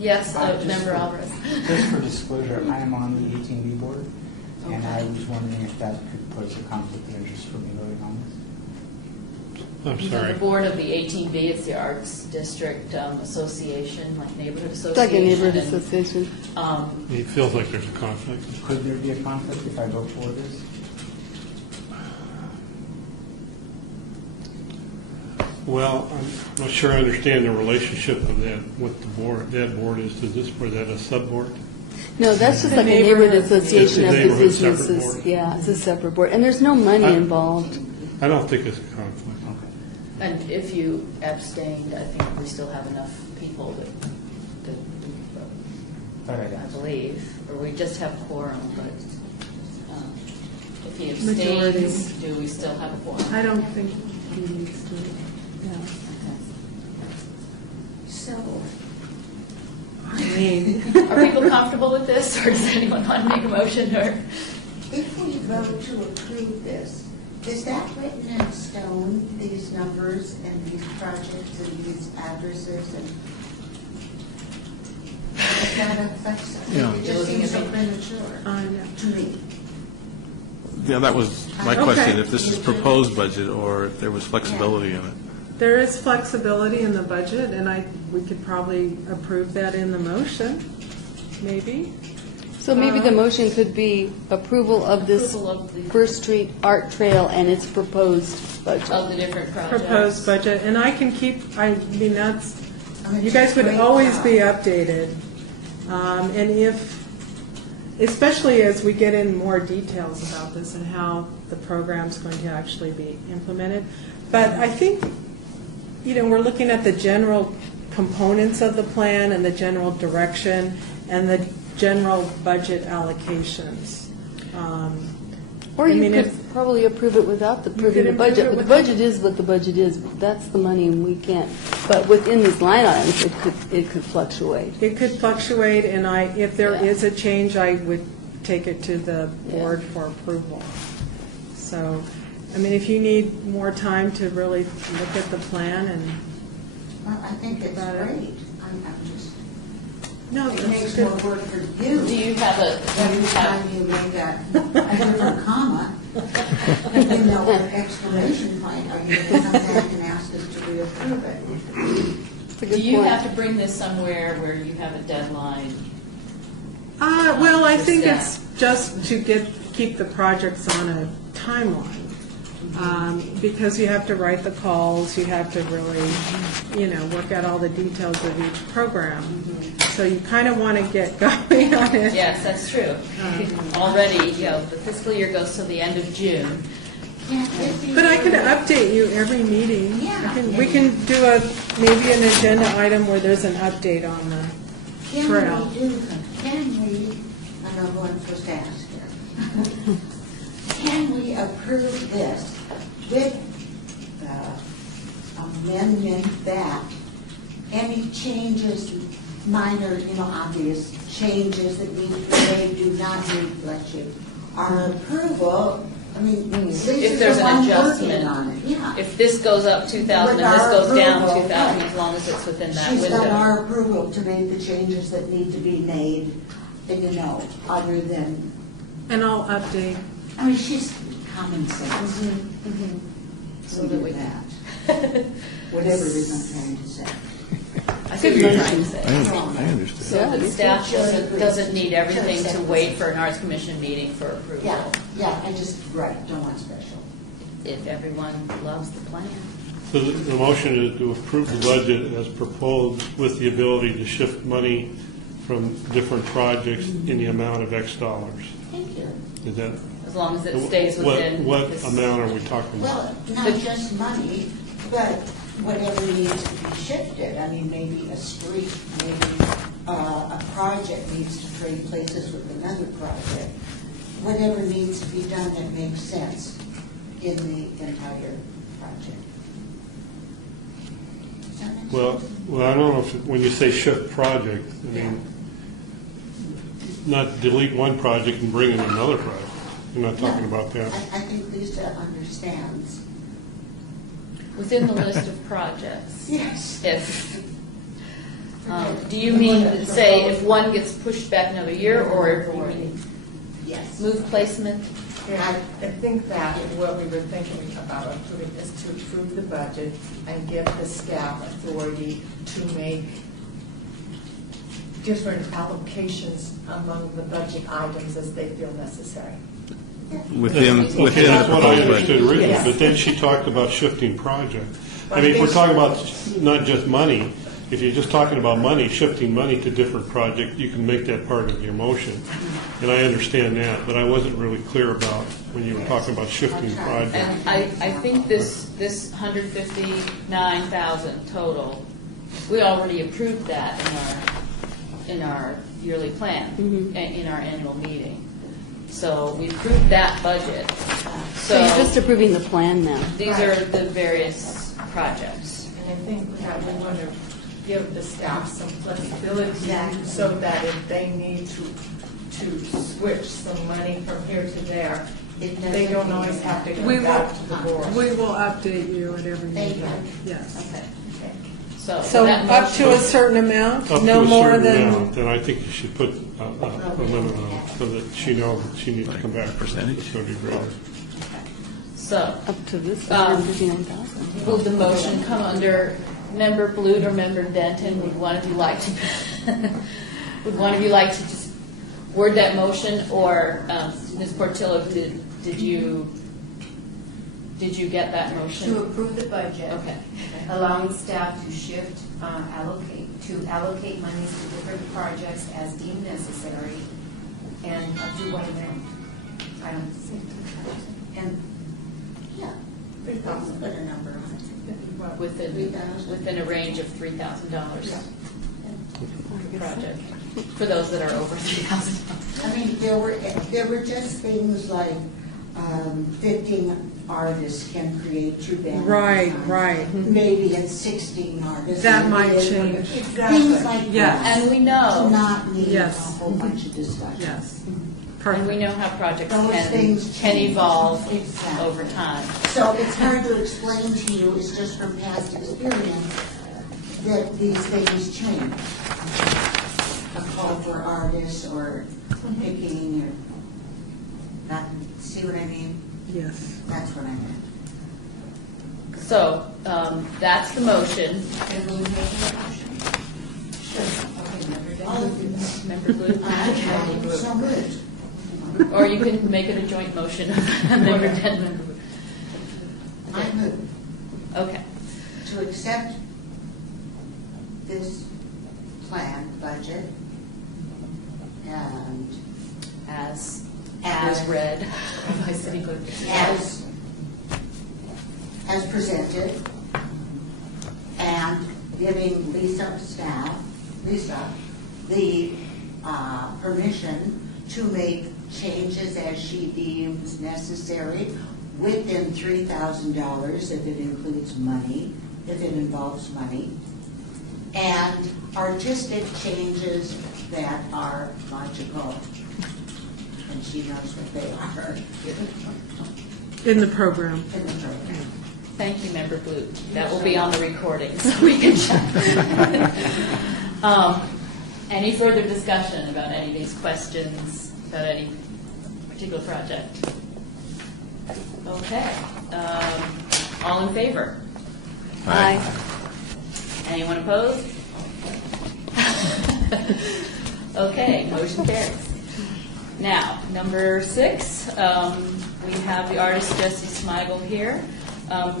Yes, just Member for- Alvarez. Just for disclosure, I am on the 18B board, and I was wondering if that could pose a conflict of interest for me voting on this. I'm The sorry. board of the 18B, it's the Arts District Association, like neighborhood It's association. like a neighborhood and, association. It feels like there's a conflict. Could there be a conflict if I vote for this? Well, I'm not sure I understand the relationship of that, what the board, that board is to this board. Is that a sub-board? No, that's just The like a neighborhood neighborhood- association It's of a the neighborhood separate businesses. board? Yeah, it's a separate board, and there's no money involved. I don't think it's a conflict. Okay. And if you abstained, I think we still have enough people that we could vote, All right, I guys. believe, or we just have quorum, but if he Majority. abstains, do we still have a quorum? I don't think he needs to, yeah. So, I mean, Are people comfortable with this, or does anyone want to make a motion, or? if we vote to approve this, is that written in stone, these numbers and these projects and these addresses and? Does that affect us? Yeah. It just seems so premature I know. to me. Yeah, that was my Okay. question, if this is proposed budget or if there was flexibility in it. There is flexibility in the budget, and we could probably approve that in the motion. maybe. So maybe the motion could be approval of this Approval of the- First Street Art Trail and its proposed budget. Of the different projects. Proposed budget, and I can keep, I mean, that's, I mean, you guys would great always job. be updated. And if, especially as we get in more details about this and how the program's going to actually be implemented. But I think, we're looking at the general components of the plan and the general direction and the general budget allocations. Or I you mean, could if- probably approve it without could approving the approve budget. it But the without- budget is what the budget is. That's the money, and we can't. But within these line items, it could fluctuate. It could fluctuate, and if there Yeah. is a change, I would take it to the board for approval. So, I mean, if you need more time to really look at the plan and, Well, I think it's About it. great. I'm just, no, it that's makes good. more work for you. Do you have a, Every time you make a different comma, and no exclamation point, are you going to come back and ask us to reapprove it? That's a do good you point. have to bring this somewhere where you have a deadline? Well, I for think staff? it's just to keep the projects on a timeline. Because you have to write the calls, you have to really, work out all the details of each program. So you kind of want to get going on it. Yes, that's true. Already, the fiscal year goes till the end of June. But I could update you every meeting. Yeah. We can do maybe an agenda item where there's an update on the trail. Can we, I know who I'm supposed to ask here. Can we approve this with amendment that any changes, minor, obvious changes that need to be made do not need, bless you, our approval? I mean, If there's an adjustment. on it, yeah. If this goes up 2,000 and With this our goes down approval, 2,000, right. as long as it's within that She's got window. our approval to make the changes that need to be made, other than, And I'll update. I mean, she's common sense. So We that do we- that. Whatever it is I'm trying to say. I see what you're trying to say. I understand. So Yeah, that me staff too. doesn't need everything Sure. to wait for an Arts Commission meeting for approval. Yeah, I just, right, don't want special. If everyone loves the plan. So the motion is to approve the budget as proposed with the ability to shift money from different projects in the amount of X dollars. Thank you. Is that? As long as it stays within. What this- amount are we talking about? Well, not just money, but whatever needs to be shifted. I mean, maybe a street, maybe a project needs to trade places with another project. Whatever needs to be done that makes sense in the entire project. Does that make Well, sense? I don't know if, when you say shift project, I mean, not delete one project and bring in another project. You're not talking about that. I think Lisa understands. Within the list of projects. Yes. If, do you mean, to say, if one gets pushed back another year, or if you mean Yes. move placement? Yeah, I think that what we were thinking about approving is to approve the budget and give the staff authority to make different allocations among the budget items as they feel necessary. Within Okay, the that's what I proposed understood budget. originally, Yes. but then she talked about shifting projects. I mean, if we're talking about not just money, if you're just talking about money, shifting money to different projects, you can make that part of your motion. And I understand that, but I wasn't really clear about when you were talking about shifting projects. And I think this 159,000 total, we already approved that in our yearly plan, in our annual meeting. So we approved that budget. So you're just approving the plan now. These are the various projects. And I think that we want to give the staff some flexibility Exactly. so that if they need to switch some money from here to there, they don't always have to We go will, back to the board. we will update you at every Thank meeting. you. Yes. Okay. So that up to a motion- certain amount, Up no to a more certain than, amount, then I think you should put a limit on it so that she knows that she needs to come back for something that's going to be greater. So, Up to this, Um, 159,000. will the motion come under Member Blute or Member Denton? Would one of you like to Would one of you like to just word that motion, or Ms. Portillo, did you get that motion? To approve the budget. Okay. Allowing staff to shift, allocate monies to different projects as deemed necessary, and up to what amount? I don't see. And, yeah, let's put a number on it. Within a range of $3,000 per project, for those that are over $3,000. I mean, there were just things like 15 artists can create 2 banner Right, designs. right. Maybe it's 16 artists. That Maybe might it's- change. Things like Yes. that. And we know, To not need a Yes. whole bunch of discussion. Yes. and we know how projects Those things can change. evolve Exactly. over time. So it's hard to explain to you, it's just from past experience, that these things change. A call for artists or picking or, that, see what I mean? Yes. That's what I meant. So, that's the motion. Can we make a motion? Sure. Okay, Member All Dunn. of these. Member Blue? I'm so good. Or you can make it a joint motion, Member Denman. I move Okay. to accept this plan, budget, and As As- read by City Clerk. as presented, and giving Lisa the permission to make changes as she deems necessary within $3,000 if it includes money, if it involves money, and artistic changes that are logical, and she knows what they are In the program. in the program. Thank you, Member Blue. That will be on the recording, so we can check. Any further discussion about any of these questions, about any particular project? Okay. All in favor? Aye. Anyone opposed? Okay, motion carries. Now, number 6, we have the artist Jesse Smigel here.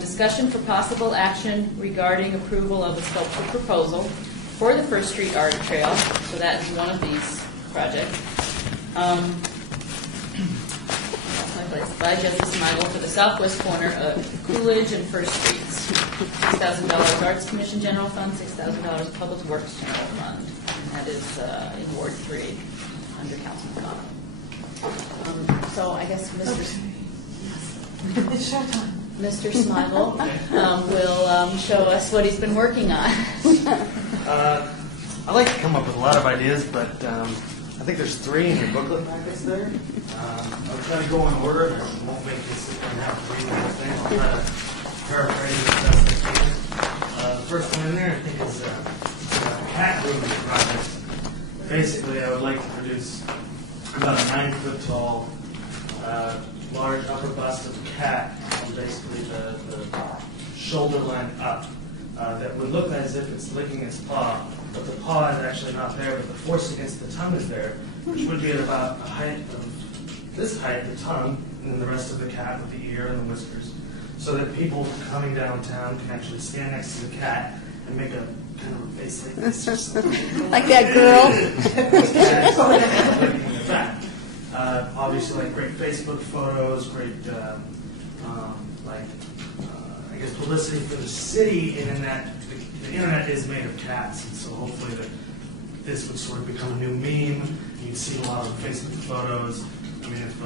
Discussion for possible action regarding approval of a sculpture proposal for the First Street Art Trail. So that is one of these projects. By Jesse Smigel for the southwest corner of Coolidge and First Streets. $6,000 Arts Commission General Fund, $6,000 Public Works General Fund. And that is in Ward 3 under Councilman Cottle. So I guess It's showtime. Mr. Smigel will show us what he's been working on. I like to come up with a lot of ideas, but I think there's 3 in your booklet packets there. I'll try to go in order, and I won't make you sit there and have to read the whole thing. I'll try to paraphrase as best I can. The first one in there, I think, is a cat grooming project. Basically, I would like to produce about a 9-foot-tall, large upper bust of a cat, on basically the shoulder length up, that would look as if it's licking its paw, but the paw is actually not there, but the force against the tongue is there, which would be at about a height of this height, the tongue, and then the rest of the cat with the ear and the whiskers, so that people coming downtown can actually stand next to the cat and make a kind of a face like this or something. Like that girl? Obviously, like great Facebook photos, great, I guess, publicity for the city, and in that the internet is made of cats, and so hopefully that this would sort of become a new meme. You'd see a lot of Facebook photos. I mean, if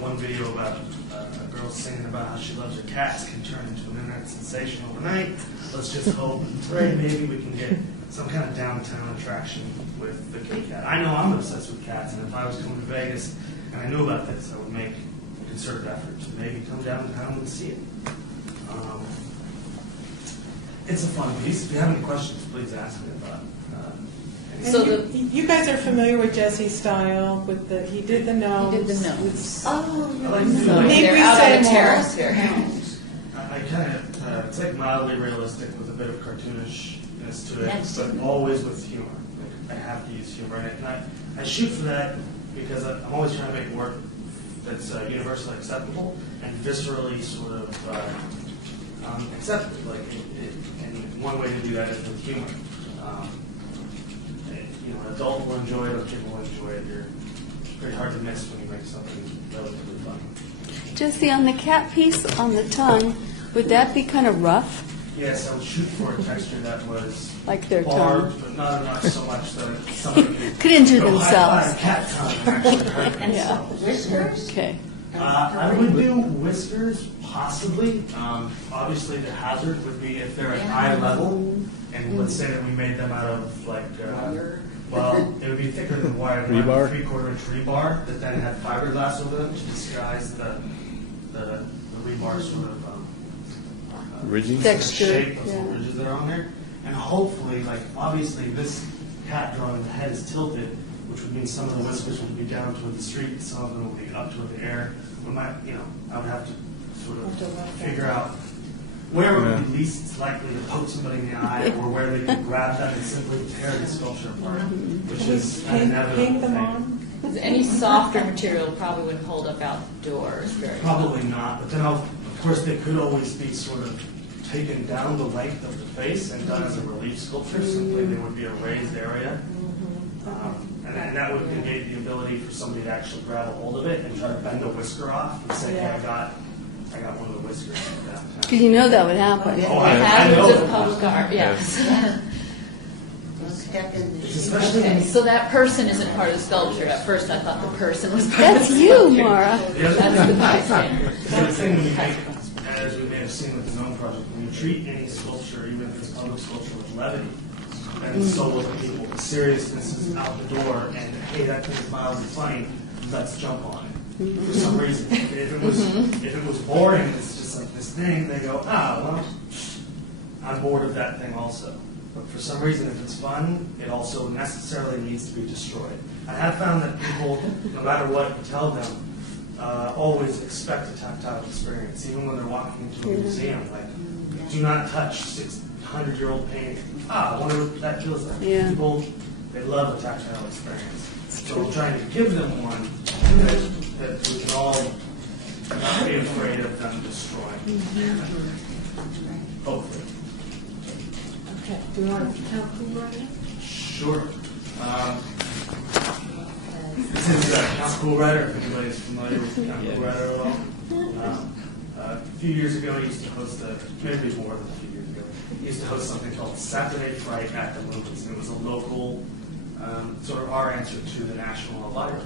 one video about a girl singing about how she loves her cats can turn into an internet sensation overnight, let's just hope and pray maybe we can get some kind of downtown attraction with the kitty cat. I know I'm obsessed with cats, and if I was coming to Vegas and I knew about this, I would make a concerted effort to maybe come downtown and see it. It's a fun piece. If you have any questions, please ask me about it. So you guys are familiar with Jesse's style, with he did the nose. He did the nose. Oh, I like to do So like, they're out on the terrace here. I kind of, it's like mildly realistic with a bit of cartoonishness to it, Yes. but always with humor. I have to use humor in it. And I shoot for that because I'm always trying to make work that's universally acceptable and viscerally sort of accepted. And one way to do that is with humor. An adult will enjoy it, a kid will enjoy it. You're pretty hard to miss when you make something relatively funny. Jesse, on the cat piece on the tongue, would that be kind of rough? Yes, I would shoot for a texture that was Like their barbed, tongue. but not enough so much that somebody Could injure go high-five themselves. cat tongue and actually hurt Yeah. themselves. Whiskers? Okay. I would do whiskers, possibly. Obviously, the hazard would be if they're at eye level, and let's say that we made them out of well, it would be thicker than wire, Rebar? 3/4 inch rebar that then had fiberglass over them to disguise the rebar sort of Ridging? Texture, shape of yeah. the ridges that are on there. And hopefully, obviously this cat drawing, the head is tilted, which would mean some of the whiskers would be down toward the street, some of them would be up toward the air. I would have to sort of figure out where would be least likely to poke somebody in the eye, or where they could grab them and simply tear the sculpture apart, which is an inevitable Paint them thing. on? Because any softer material probably would hold up outdoors very well. Probably not, but then of course they could always be sort of taken down the length of the face and done as a relief sculpture. Simply there would be a raised area, and that would negate the ability for somebody to actually grab a hold of it and try to bend a whisker off and say, "Hey, I got one of the whiskers from downtown." Because you know that would happen. Oh, I know. Hazards of public art, yes. Step in the Especially Okay, when so that person isn't part of the sculpture. At first, I thought the person was part of That's the you, sculpture. Mara. That's the bystander. the thing when you make, as we may have seen with the Gnome Project, when you treat any sculpture, even if it's public sculpture, with levity, and so will the people. The seriousness is out the door, and hey, that thing's mildly funny, let's jump on it. For some reason. If it was boring, it's just like this thing, they go, well, I'm bored of that thing also. But for some reason, if it's fun, it also necessarily needs to be destroyed. I have found that people, no matter what you tell them, always expect a tactile experience, even when they're walking into a museum. Like, do not touch 600-year-old painting. I wonder what that feels like. Yeah. People, they love a tactile experience. So I'm trying to give them one that we can all not be afraid of them destroying. Hopefully. Okay. Do you want to count who wrote it? Sure. This is Count Cool Rider, if anybody's familiar with Count Cool Rider at all. A few years ago, he used to host maybe more than a few years ago, he used to host something called Saturday Fright at the Movies. And it was a local, sort of our answer to the National Library.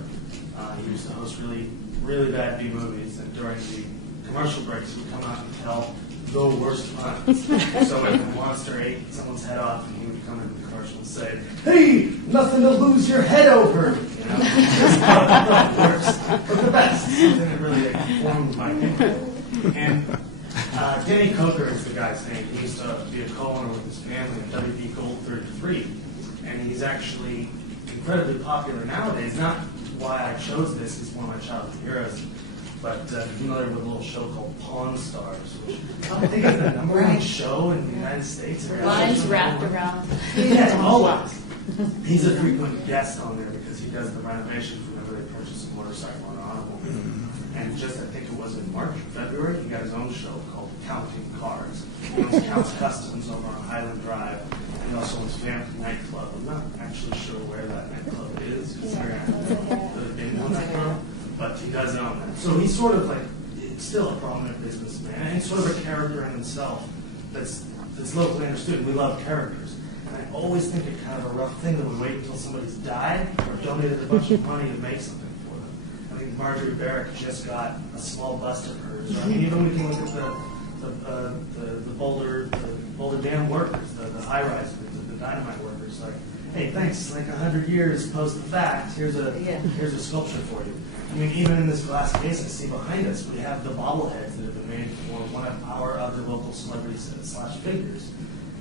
He used to host really bad B movies, and during the commercial breaks, he would come out and tell the worst puns. So if a monster ate someone's head off, and he would come into the commercial and say, "Hey, nothing to lose your head over." Just the worst, but the best. Something that really informed my thinking. And Denny Coker is the guy's name. He used to be a co-owner with his family of WB Gold 33, and he's actually incredibly popular nowadays. Not why I chose this; he's one of my childhood heroes. But familiar with a little show called Pawn Stars, which I think is the #1 show in the United States. Lines wrapped around. Yeah, always. He's a frequent guest on there because he does the renovations whenever they purchase a motorcycle or an automobile. And just, I think it was in March or February, he got his own show called Counting Cars. He owns Counts Customs over on Highland Drive. And he also owns Vamp Nightclub. I'm not actually sure where that nightclub is, considering I've really been to that club. But he does own that. So he's sort of like, still a prominent businessman, and he's sort of a character in himself that's locally understood. We love characters. And I always think it kind of a rough thing that we wait until somebody's died or donated a bunch of money to make something for them. I mean, Marjorie Barrick just got a small bust of hers. I mean, even we can look at the Boulder Dam workers, the high-rise, the dynamite workers, like, hey, thanks, like 100 years post the fact, here's a sculpture for you. I mean, even in this glass case I see behind us, we have the bobbleheads that have been made for one of our other local celebrities / figures.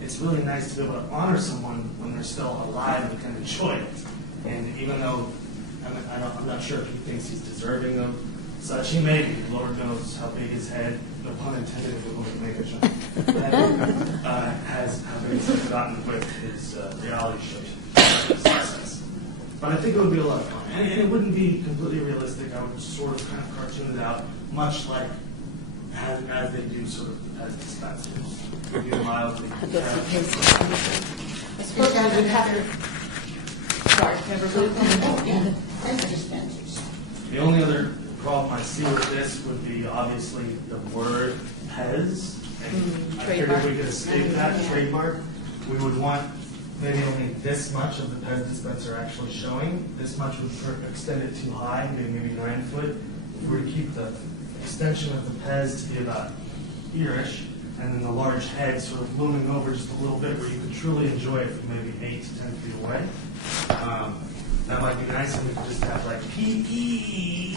It's really nice to be able to honor someone when they're still alive and can enjoy it. And even though I'm not sure if he thinks he's deserving of such, he may be. Lord knows how big his head, no pun intended, if we're going to make a joke, has how big he's gotten with his reality shows. But I think it would be a lot of fun. And it wouldn't be completely realistic. I would sort of kind of cartoon it out, much like as they do sort of as dispensers. It would be mildly. I suppose we would have to, sorry, Member Luke? As dispensers. The only other problem I see with this would be obviously the word Pez. And I figured if we could escape that trademark, we would want maybe only this much of the Pez dispenser actually showing. This much would extend it too high, maybe 9 foot. If we were to keep the extension of the Pez to be about here-ish, and then the large head sort of looming over just a little bit where you could truly enjoy it from maybe 8 to 10 feet away. That might be nice, and we could just have like PE.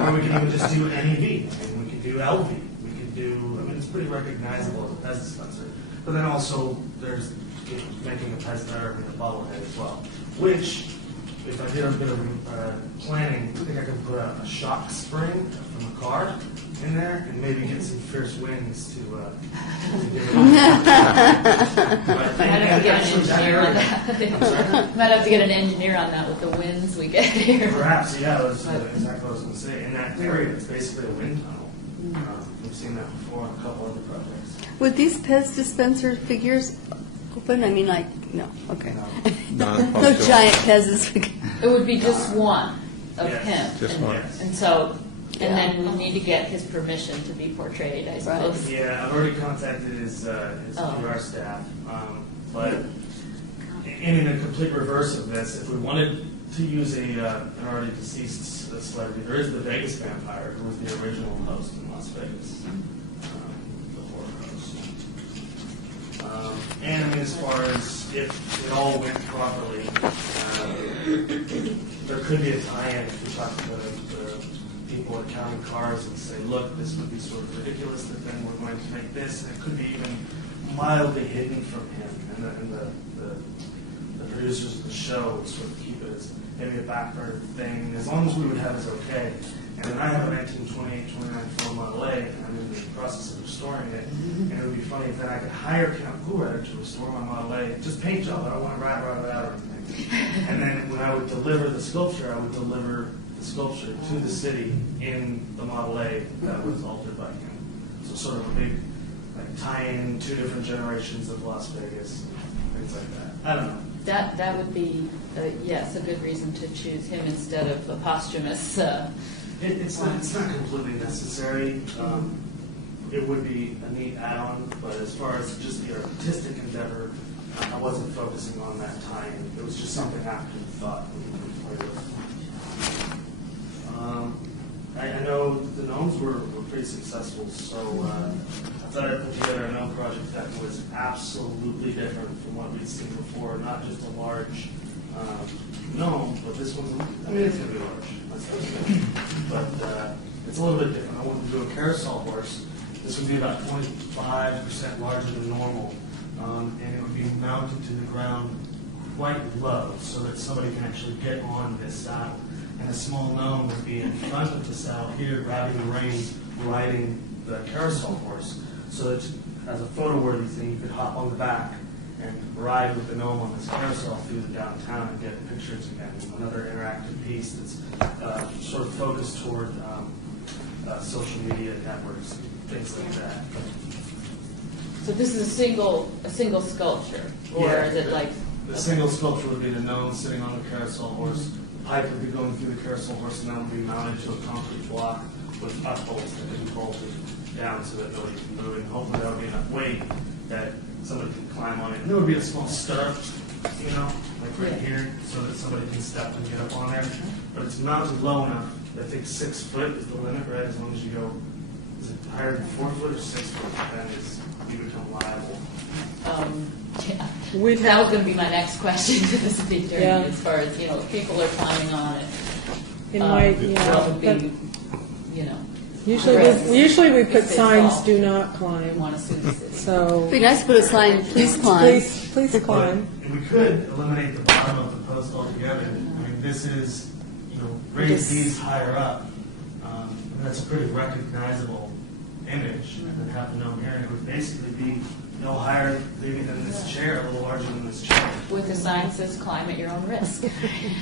Or we could even just do NEV, and we could do LV. We could do, I mean, it's pretty recognizable as a Pez dispenser. But then also, there's making a Pez there with a bobblehead as well. Which, if I did a bit of planning, I think I could put a shock spring from a car in there and maybe get some fierce winds to do it. Might have to get an engineer on that. Might have to get an engineer on that with the winds we get here. Perhaps, yeah, that's exactly what I was going to say. In that area, it's basically a wind tunnel. We've seen that before on a couple other projects. Would these Pez dispenser figures open? I mean, like, no, okay. No giant Pez's. It would be just one of Yes. him. Just and, one. And so, and then we need to get his permission to be portrayed, I suppose. Yeah, I've already contacted his PR staff, but in a complete reverse of this, if we wanted to use an already deceased celebrity, there is the Vegas Vampire, who was the original host in Las Vegas, the horror host. And I mean, as far as if it all went properly, there could be a tie-in if we talk to the people at Counting Cars and say, look, this would be sort of ridiculous, that then we're going to make this, and it could be even mildly hidden from him, and the producers of the show would sort of keep it as maybe a back burner thing, as long as we would have his okay. And then I have a 1928, 29 Ford Model A, and I'm in the process of restoring it, and it would be funny if then I could hire Count Coolreder to restore my Model A, just paint job, I don't want to ride it out or anything. And then when I would deliver the sculpture, I would deliver the sculpture to the city in the Model A that was altered by him. So sort of a big tie-in, 2 different generations of Las Vegas, things like that. I don't know. That would be, yes, a good reason to choose him instead of a posthumous. It's not completely necessary. It would be a neat add-on, but as far as just the artistic endeavor, I wasn't focusing on that tie-in. It was just something after the thought we could play with. I know the gnomes were pretty successful, so I thought I'd put together a gnome project that was absolutely different from what we'd seen before. Not just a large gnome, but this one's, I mean, it's going to be large. But it's a little bit different. I wanted to do a carousel horse. This would be about 25% larger than normal, and it would be mounted to the ground quite low so that somebody can actually get on this saddle. And a small gnome would be in front of the saddle here, grabbing the reins, riding the carousel horse. So that as a photo-worthy thing, you could hop on the back and ride with the gnome on this carousel through the downtown and get pictures again. Another interactive piece that's sort of focused toward social media networks, things like that. So this is a single sculpture, or Yeah, is it like the single sculpture would be the gnome sitting on the carousel horse. The pipe would be going through the carousel horse, and that would be mounted to a concrete block with up bolts that can be bolted down so that nobody can move it. And hopefully that would be enough weight that somebody can climb on it. And there would be a small stirrup, you know, like right here, so that somebody can step and get up on there. But it's mounted low enough. I think 6 foot is the limit, right? As long as you go, is it higher than 4 foot or 6 foot? Then you become liable. yeah. We'd That was going to be my next question to this big journey, Yeah. as far as, if people are climbing on it. It might, What would that- be, Usually we put If they signs, fall. do not we climb, want to sue the city. so, It'd be nice to put a sign, please climb. please climb. And we could eliminate the bottom of the post altogether. I mean, this is, raise these higher up. And that's a pretty recognizable image and then have the gnome here, and it would basically be no higher maybe than this chair, a little larger than this chair. With a sign that says climb at your own risk.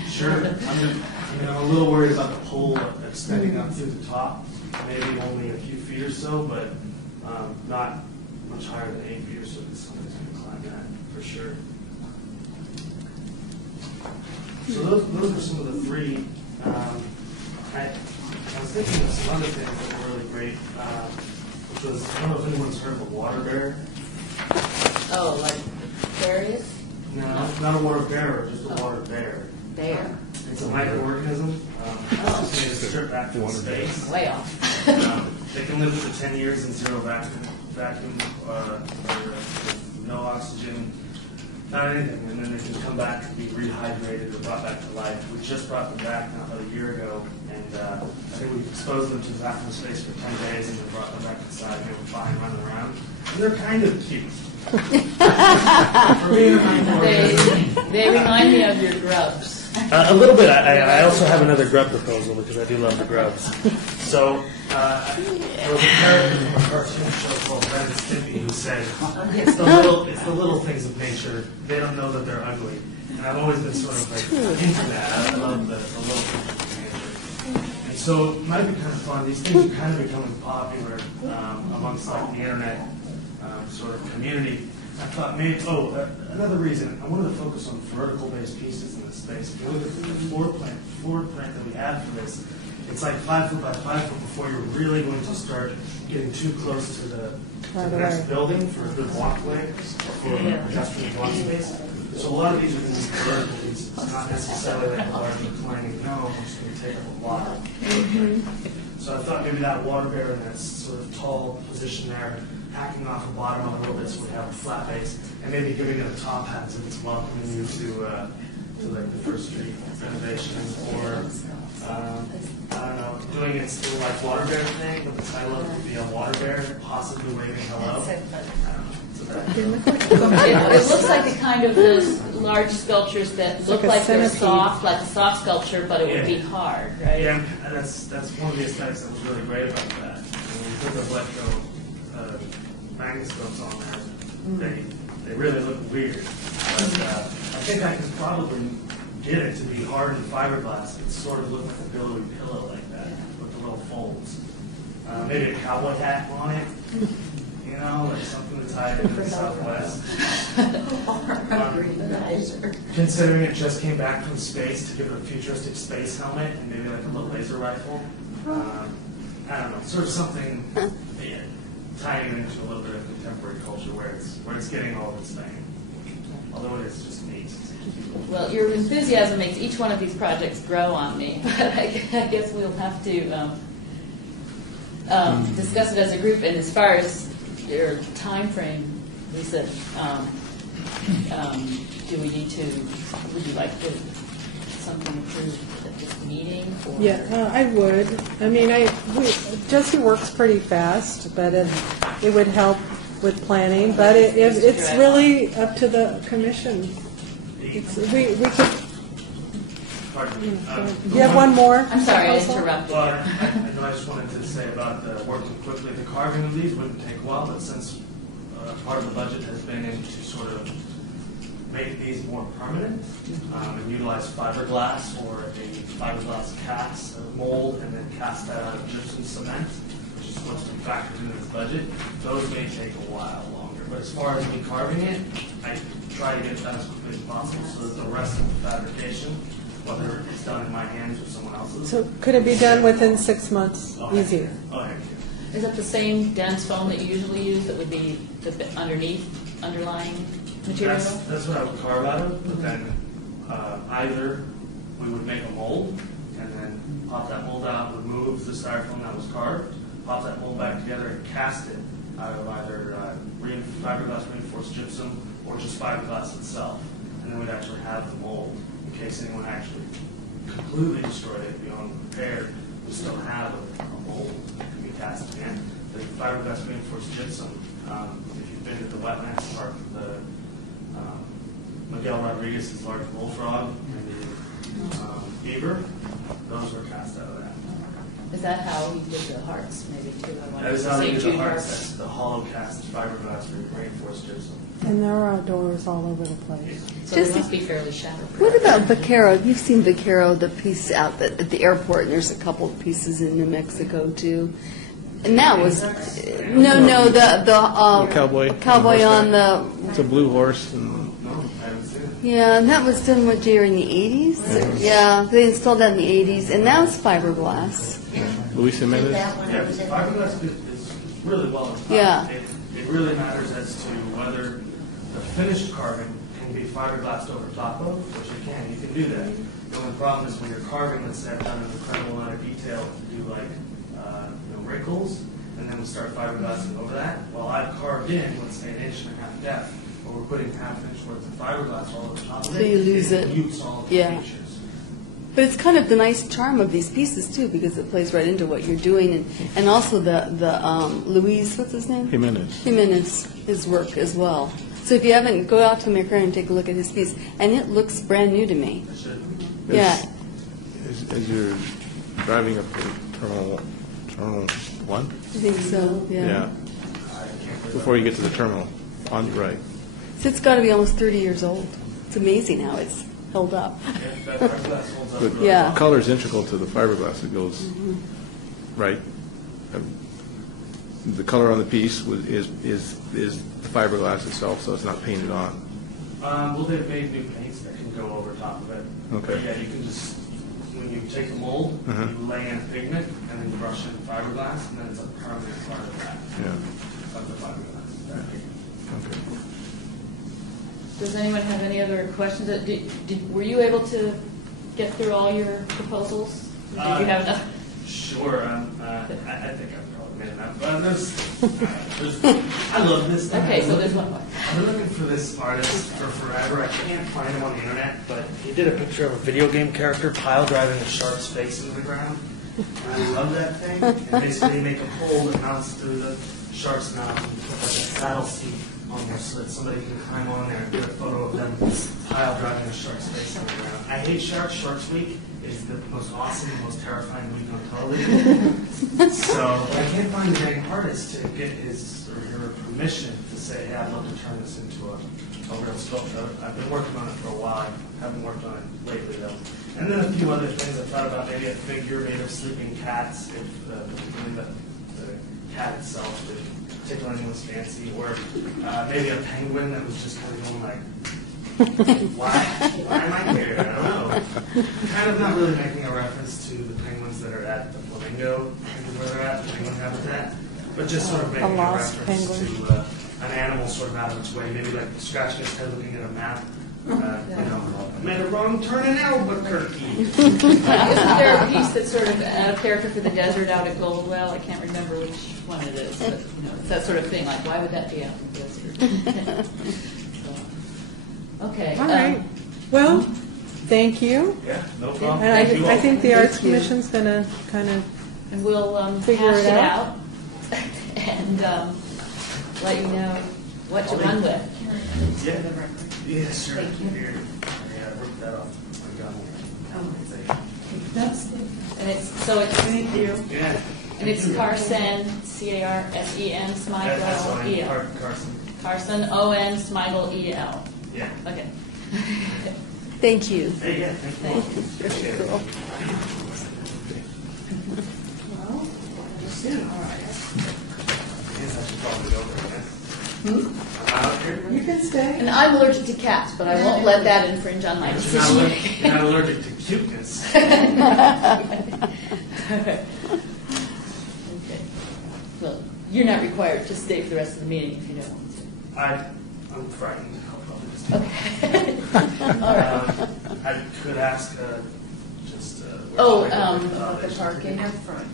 Sure. I'm a little worried about the pole extending up through the top, maybe only a few feet or so, but not much higher than 8 feet or so, because somebody's going to climb that for sure. So those are some of the three. I was thinking of some other things that were really great, which was, I don't know if anyone's heard of a water bear. Oh, like Aquarius? No, not a water bearer, just a water bear. Bear. It's a microorganism. It's made a strip back from space. Way off. They can live for 10 years in zero vacuum, no oxygen, not anything, and then they can come back and be rehydrated or brought back to life. We just brought them back about a year ago, and I think we exposed them to vacuum space for 10 days and then brought them back inside, and they were fine running around. And they're kind of cute. They remind me of your grubs. A little bit. I also have another grub proposal because I do love the grubs. So there was a character from a cartoon show called Ren and Stimpy who said, it's the little things of nature. They don't know that they're ugly. And I've always been sort of like into that. I love the little things of nature. And so it might be kind of fun. These things are kind of becoming popular amongst like the internet sort of community. I thought maybe, another reason, I wanted to focus on vertical-based pieces in this space. If you look at the floor plan that we have for this, it's like 5 foot by 5 foot before you're really going to start getting too close to the next building for a good walkway, for pedestrian walk space. So a lot of these are going to be vertical pieces, not necessarily like a large reclining gnome, which is going to take up a lot. So I thought maybe that water bear in that sort of tall position there, hacking off the bottom a little bit so we have a flat base, and maybe giving it a top hat so it's welcoming you to like the First Street renovation, or I don't know, doing its little like water bear thing, but the title of it would be a water bear possibly waving hello. I don't know. It looks like a kind of those large sculptures that look like they're soft, like a soft sculpture, but it would be hard, right? Yeah, and that's one of the aesthetics that was really great about that. When we put the electro magnascopes on there, they really look weird. But I think I could probably get it to be hard and fiberglass. It sort of looked like a billowy pillow like that with the little folds. Maybe a cowboy hat on it, you know, like something to tie it into the Southwest. Considering it just came back from space, to give it a futuristic space helmet and maybe like a little laser rifle. I don't know, sort of something tying it into a little bit of contemporary culture where it's getting all of its fame. Although it is just neat. Well, your enthusiasm makes each one of these projects grow on me. But I guess we'll have to discuss it as a group. And as far as your time frame, Lisa, do we need to? Would you like to something approved at this meeting? Or? Yeah, I would. I mean, Jesse works pretty fast, but it would help with planning. But it's really up to the commission. We could. Pardon me. You have one more? I'm sorry, I interrupted. Well, I just wanted to say about working quickly. The carving of these wouldn't take a while, but since part of the budget has been to sort of make these more permanent and utilize fiberglass or a fiberglass cast mold and then cast that out of gypsum cement, which is supposed to be factored into this budget, those may take a while longer. But as far as me carving it, I try to get it done as quickly as possible so that the rest of the fabrication, whether it's done in my hands or someone else's. So could it be done within 6 months? Easier. Oh, heck yeah. Is that the same dense foam that you usually use that would be the underlying material? That's what I would carve out of, but then either we would make a mold and then pop that mold out, remove the styrofoam that was carved, pop that mold back together and cast it out of either fiberglass reinforced gypsum or just fiberglass itself. And then we'd actually have the mold in case anyone actually completely destroyed it beyond repair. We still have a mold that can be cast again. The fiberglass reinforced gypsum, if you've been to the wetlands park, the Miguel Rodriguez's large bullfrog and the beaver, those were cast out of that. Is that how he did the hearts, maybe, too? I wanted That is to how say they do the June hearts. That's the hollow cast fiberglass reinforced gypsum. And they're outdoors all over the place. So Just- they must be fairly shatterproof. What about Vaquero? You've seen Vaquero, the piece out at the airport, and there's a couple of pieces in New Mexico, too. And that was, no, the cowboy on the, It's a blue horse, and No, I haven't seen it. yeah, and that was done, what year, in the 80s? Yeah, they installed that in the 80s, and that was fiberglass. Luis Jimenez. That one Yeah, was in- fiberglass is really well installed. Yeah. It really matters as to whether the finished carving can be fiberglassed over top of, which it can, you can do that. The only problem is when you're carving, let's say I've done an incredible amount of detail to do like, wrinkles, and then we start fiberglassing over that. Well, I've carved in, let's say, 1.5 inches depth, but we're putting half inch worth of fiberglass all over top of it. So you lose it. mutes all the Yeah. features. But it's kind of the nice charm of these pieces, too, because it plays right into what you're doing, and also the Luis, what's his name? Jimenez, his work as well. So if you haven't, go out to McCarran and take a look at his piece, and it looks brand new to me. It should. Yeah. As you're driving up to Terminal 1? I think so, yeah. Yeah. Before you get to the terminal, on your right. So it's got to be almost 30 years old. It's amazing how it's held up. That fiberglass holds up But really Yeah. the color is integral to the fiberglass that goes, right? The color on the piece is the fiberglass itself, so it's not painted on. Well, they've made new paints that can go over top of it. Okay. But yeah, you can just, when you take a mold, Uh-huh. you lay in pigment, and then you brush in fiberglass, and then it's a permanent part of that, Yeah. of the fiberglass. Okay. Does anyone have any other questions? Were you able to get through all your proposals? Did you have enough? Sure, I think I've probably made enough, but I love this thing. Okay, so there's one more. I've been looking for this artist for forever. I can't find him on the internet, but he did a picture of a video game character pile driving a shark's face into the ground. And I love that thing. And basically, you make a hole that mounts to the shark's mouth and put like a saddle seat on there so that somebody can climb on there and get a photo of them pile driving a shark's face into the ground. I hate sharks. Sharks Week is the most awesome, most terrifying week on television. So I can't find a dang artist to get his or her permission to say, hey, I'd love to turn this into a real sculpture. I've been working on it for a while. I haven't worked on it lately, though. And then a few other things. I thought about maybe a figure made of sleeping cats, if particularly the cat itself, if tickle anyone's fancy, or maybe a penguin that was just kind of going like, why am I here? I don't know. Kind of not really making a reference to the penguins that are at the flamingo, where they're at, the penguin habitat, but just sort of making a lost reference penguin. to an animal sort of out of its way, maybe like scratching its head looking at a map. Made a wrong turn in Albuquerque. Isn't there a piece that's sort of out of character for the desert out at Goldwell? I can't remember which one it is, but it's that sort of thing. Like, why would that be out in the desert? So, okay. All right. Well, thank you. Yeah, no problem. And Thank you all. I think the Arts you. Commission's going to kind of, And we'll Figure hash it it out. out and let you know what to run with. Yeah, sure. Thank you. Here. Yeah, I worked that off. I got one. And it's, so it's, Thank you. Yeah. and it's Carsen, C-A-R-S-E-N, That's Smigel, fine. E-L. Carson. Carson, O-N, Smigel, E-L. Yeah. Okay. Thank you. Hey, yeah, thank you. Appreciate it. I guess I should probably go over it. I'm out here. you can stay. And I'm allergic to cats, but I won't let that infringe on my decision. You're not allergic to cuteness. Okay. Well, you're not required to stay for the rest of the meeting if you don't want to. I'm frightened. I'll probably just Okay. All right. I could ask just. Oh, The parking up front.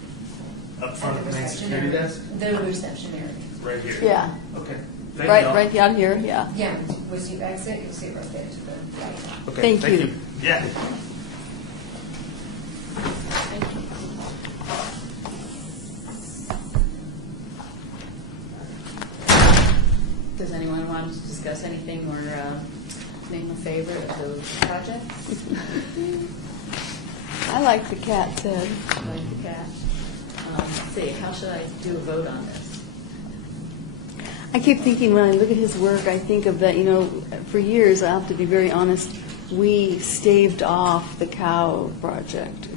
Up front of the main security desk? The reception area. Right here? Yeah. Okay. Thank you all. Right out here, yeah. Yeah, once you exit, you'll see it right there to the right. Okay, Thank you. Yeah. Does anyone want to discuss anything or name a favorite of those projects? I like the cat's head. Like the cat. let's see, how should I do a vote on this? I keep thinking, when I look at his work, I think of that, for years, I have to be very honest, we staved off the cow project.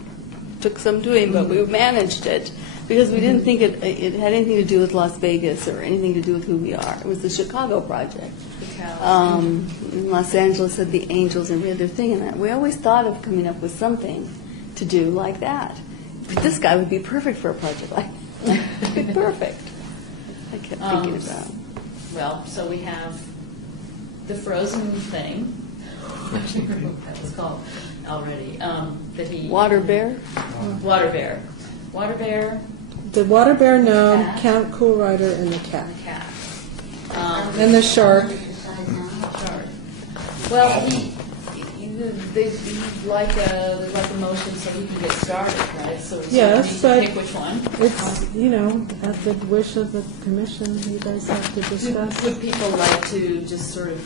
Took some doing, but we managed it, because we didn't think it had anything to do with Las Vegas or anything to do with who we are. It was the Chicago project. The cows. In Los Angeles had the Angels and we had their thing, and we always thought of coming up with something to do like that. But this guy would be perfect for a project like that. He'd be perfect. I kept thinking about. Well, so we have the frozen thing. That was called already. That he Water Bear? Water Bear. Water Bear. The water bear gnome, Cat. Count Cool Rider, and the cat. Cat. And the shark. Shark. Well, there's like a motion so he can get started, right? So we Yes, need to but pick which one. It's, at the wish of the commission, you guys have to discuss. Would people like to just sort of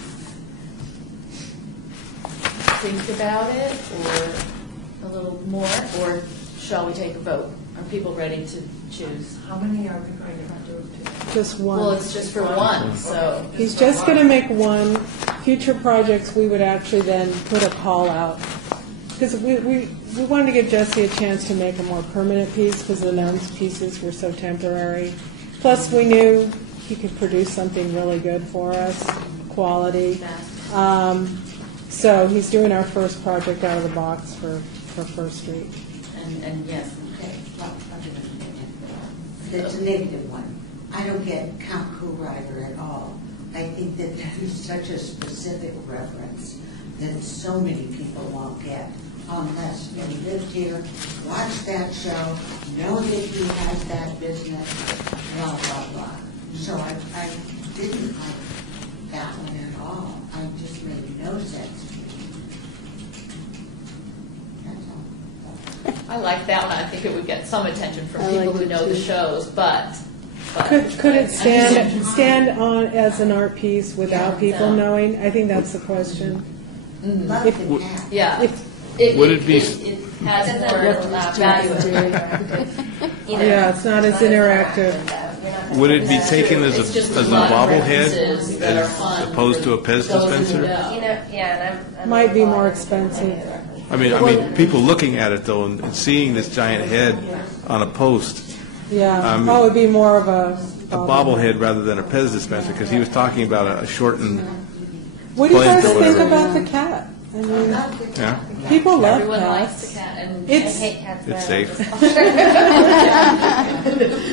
think about it, or a little more, or shall we take a vote? Are people ready to choose? How many are we going to do? Just one. Well, it's just for one, so. He's just going to make one. Future projects, we would actually then put a call out. Because we wanted to give Jesse a chance to make a more permanent piece, because the gnomes pieces were so temporary. Plus, we knew he could produce something really good for us, quality. So he's doing our first project out of the box for First Street. And yes. Okay, well, that's a negative one. I don't get Count Cool Rider at all. I think that is such a specific reference that so many people won't get unless you lived here, watched that show, know that he has that business, blah, blah, blah. So I didn't like that one at all. I just made no sense to me. That's all. I like that one. I think it would get some attention from I people like who it know the too. shows, but. Could it stand on as an art piece without people knowing? I think that's the question. Love the cat. Yeah. Would it be- It has more value. Yeah, it's not as interactive. Would it be taken as It's just a lot of bobblehead references that are as fun opposed to a Pez for those who dispenser? know. Might be more expensive. I mean, people looking at it though and seeing this giant head on a post, Yeah, oh, it'd be more of a bobblehead rather than a Pez dispenser, because he was talking about a shortened. What do you guys plant or think whatever. about the cat? I mean, Yeah, people love Everyone likes cats. the cat. And It's it's safe.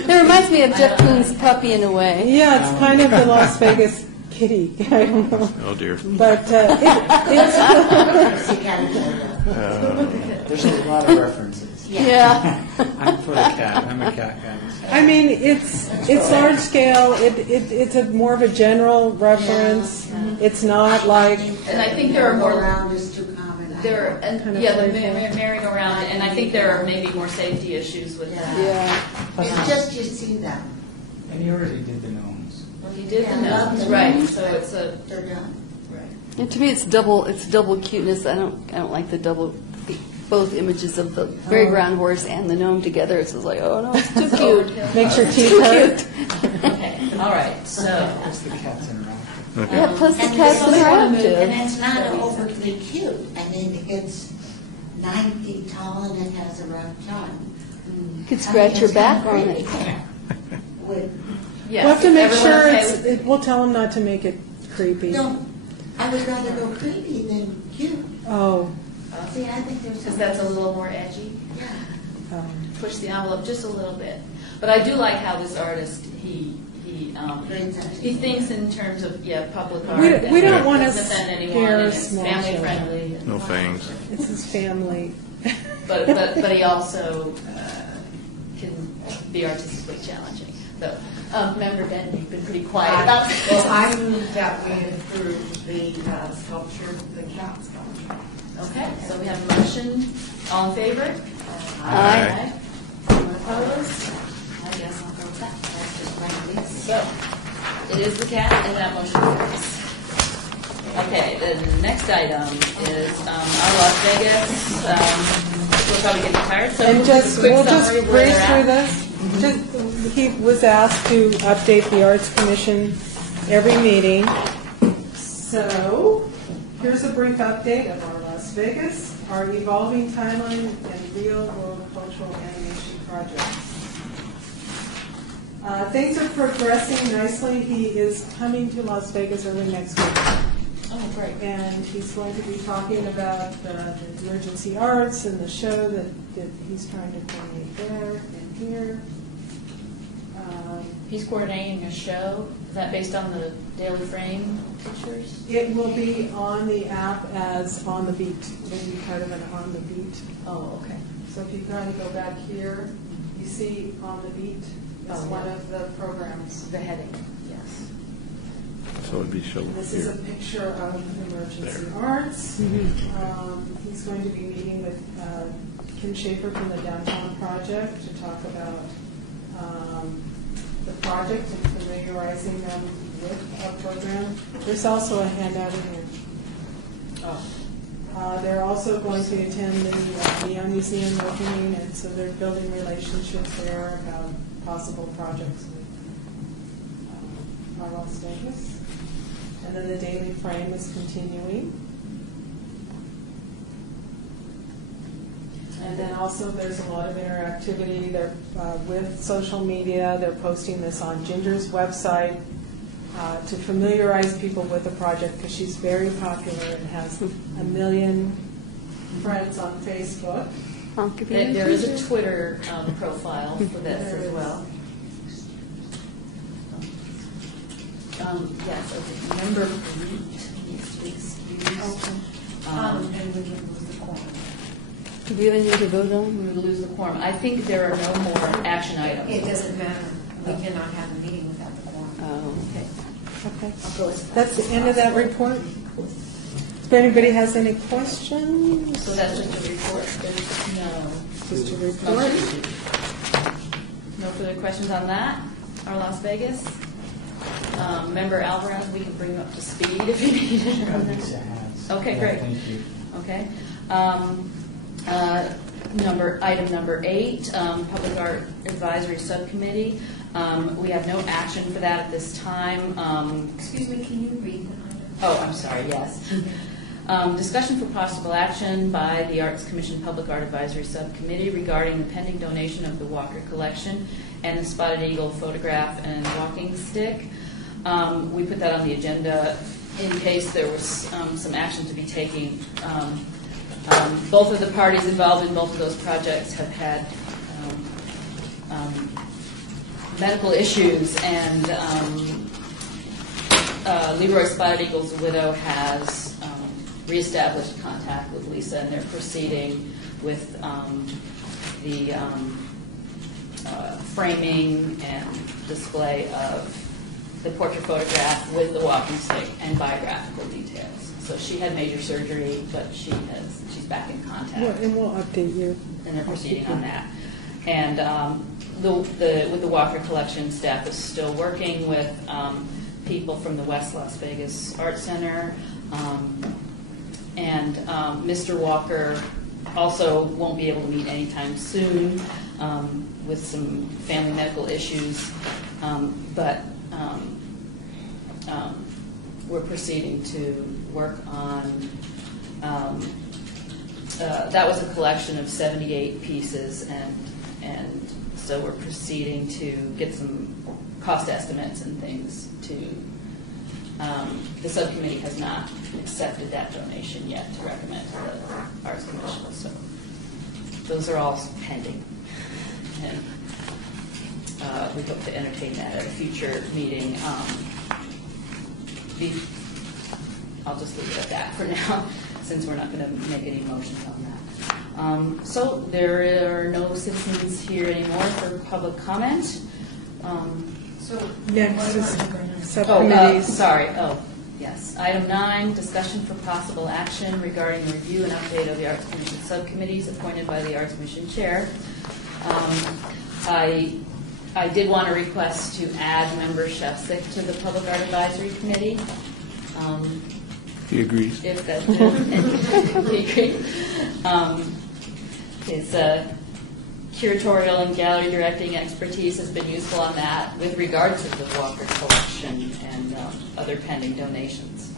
It reminds me of Jeff Koons' puppy in a way. yeah, it's kind of the Las Vegas kitty. I don't know, Oh dear. but it's There's a lot of references. Yeah. I'm for the cat. I'm a cat guy. I mean, it's large scale. It's a more of a general reference. It's not like And I think there are more. Around is too common. There, and Kind of yeah, the playful. merry-go-round, and I think there are maybe more safety issues with that. Yeah. It's just you see them. And you already did the gnomes. Well, he did the Yeah. nose, right? So it's a They're done. And to me, it's double cuteness. I don't like both images of the very brown horse and the gnome together. It's just like, oh no, it's too cute. makes your teeth hurt. okay. All right. So Plus the cat's interactive. Yeah, plus the And cat's and interactive. it's not overly cute. I mean, it's 9 feet tall and it has a rough tongue. You could scratch your back on it. Would, yes, We'll have to make everyone sure okay it's. with- We'll tell them not to make it creepy. no, I would rather go creepy than cute. Oh. See, I think there's because that's a little more edgy. Yeah. Push the envelope just a little bit. But I do like how this artist he thinks in terms of public art. We don't and want to doesn't offend anyone, scare and it's small family children. friendly. No fangs. It's his family. But he also can be artistically challenging. So, Member Benton, you've been pretty quiet about this. Well, I move that we approve the sculpture, the cat sculpture. Okay, so we have a motion. All in favor? Aye. Anyone opposed? I guess I'll go with that. That's just my belief. So, it is the cat, and that motion carries. Okay, the next item is our Las Vegas. We're probably getting tired, so And we'll do a quick we'll just summary of where breeze they're through at. this. He was asked to update the Arts Commission every meeting. So, here's a brief update of our Las Vegas, our evolving timeline, and real-world cultural animation projects. Things are progressing nicely. He is coming to Las Vegas early next week. Oh, great. And he's going to be talking about the emergency arts and the show that he's trying to coordinate there and here. He's coordinating a show. Is that based on the Daily Frame pictures? It will be on the app as On the Beat. It will be part of an On the Beat. Oh, okay. So if you kind of go back here, you see On the Beat is one of the programs. The heading, yes. So it'd be shown This is a here. picture of emergency arts. He's going to be meeting with Kim Schaefer from the Downtown Project to talk about the project and familiarizing them with our program. There's also a handout in here. They're also going to attend the Neon Museum opening, and so they're building relationships there about possible projects with our Las Vegas. And then the Daily Frame is continuing. And then also there's a lot of interactivity. They're with social media. They're posting this on Ginger's website to familiarize people with the project because she's very popular and has 1 million friends on Facebook. There is a Twitter profile for this as well. Yes, as a member group needs to be excused. And we would lose the quorum. Do we have anything to vote on? We would lose the quorum. I think there are no more action items. It doesn't matter. We cannot have a meeting without the quorum. Oh, Okay. Okay. I'll go with that. That's the end of that report. If anybody has any questions, So that's just a report. There's no. just a report. No further questions on that? Our Las Vegas? Member Alvarez, we can bring you up to speed if you need it. Lisa has. Okay, Yeah, great. Thank you. Okay. Item number 8, Public Art Advisory Subcommittee. We have no action for that at this time. Excuse me, can you read the item? Oh, I'm sorry, yes. Discussion for possible action by the Arts Commission Public Art Advisory Subcommittee regarding the pending donation of the Walker Collection and the Spotted Eagle photograph and walking stick. We put that on the agenda in case there was some action to be taken. Both of the parties involved in both of those projects have had medical issues, and Leroy Spotted Eagle's widow has reestablished contact with Lisa, and they're proceeding with the framing and display of the portrait photograph with the walking stick and biographical details. So she had major surgery, but she's back in contact. Well, and we'll update you. And they're proceeding on that. And with the Walker Collection, staff is still working with people from the West Las Vegas Art Center. And Mr. Walker also won't be able to meet anytime soon with some family medical issues. But we're proceeding to work on that was a collection of 78 pieces, and so we're proceeding to get some cost estimates and things to, the subcommittee has not accepted that donation yet to recommend to the Arts Commission, so those are all pending. And we hope to entertain that at a future meeting. I'll just leave it at that for now, since we're not going to make any motions on that. So there are no citizens here anymore for public comment. So Next is Oh, subcommittees. sorry. Oh, yes. Item 9, discussion for possible action regarding review and update of the Arts Commission subcommittees appointed by the Arts Commission Chair. I did want to request to add member Shefsick to the Public Art Advisory Committee. He agrees. If that's he agrees. curatorial and gallery directing expertise has been useful on that with regard to the Walker collection and other pending donations.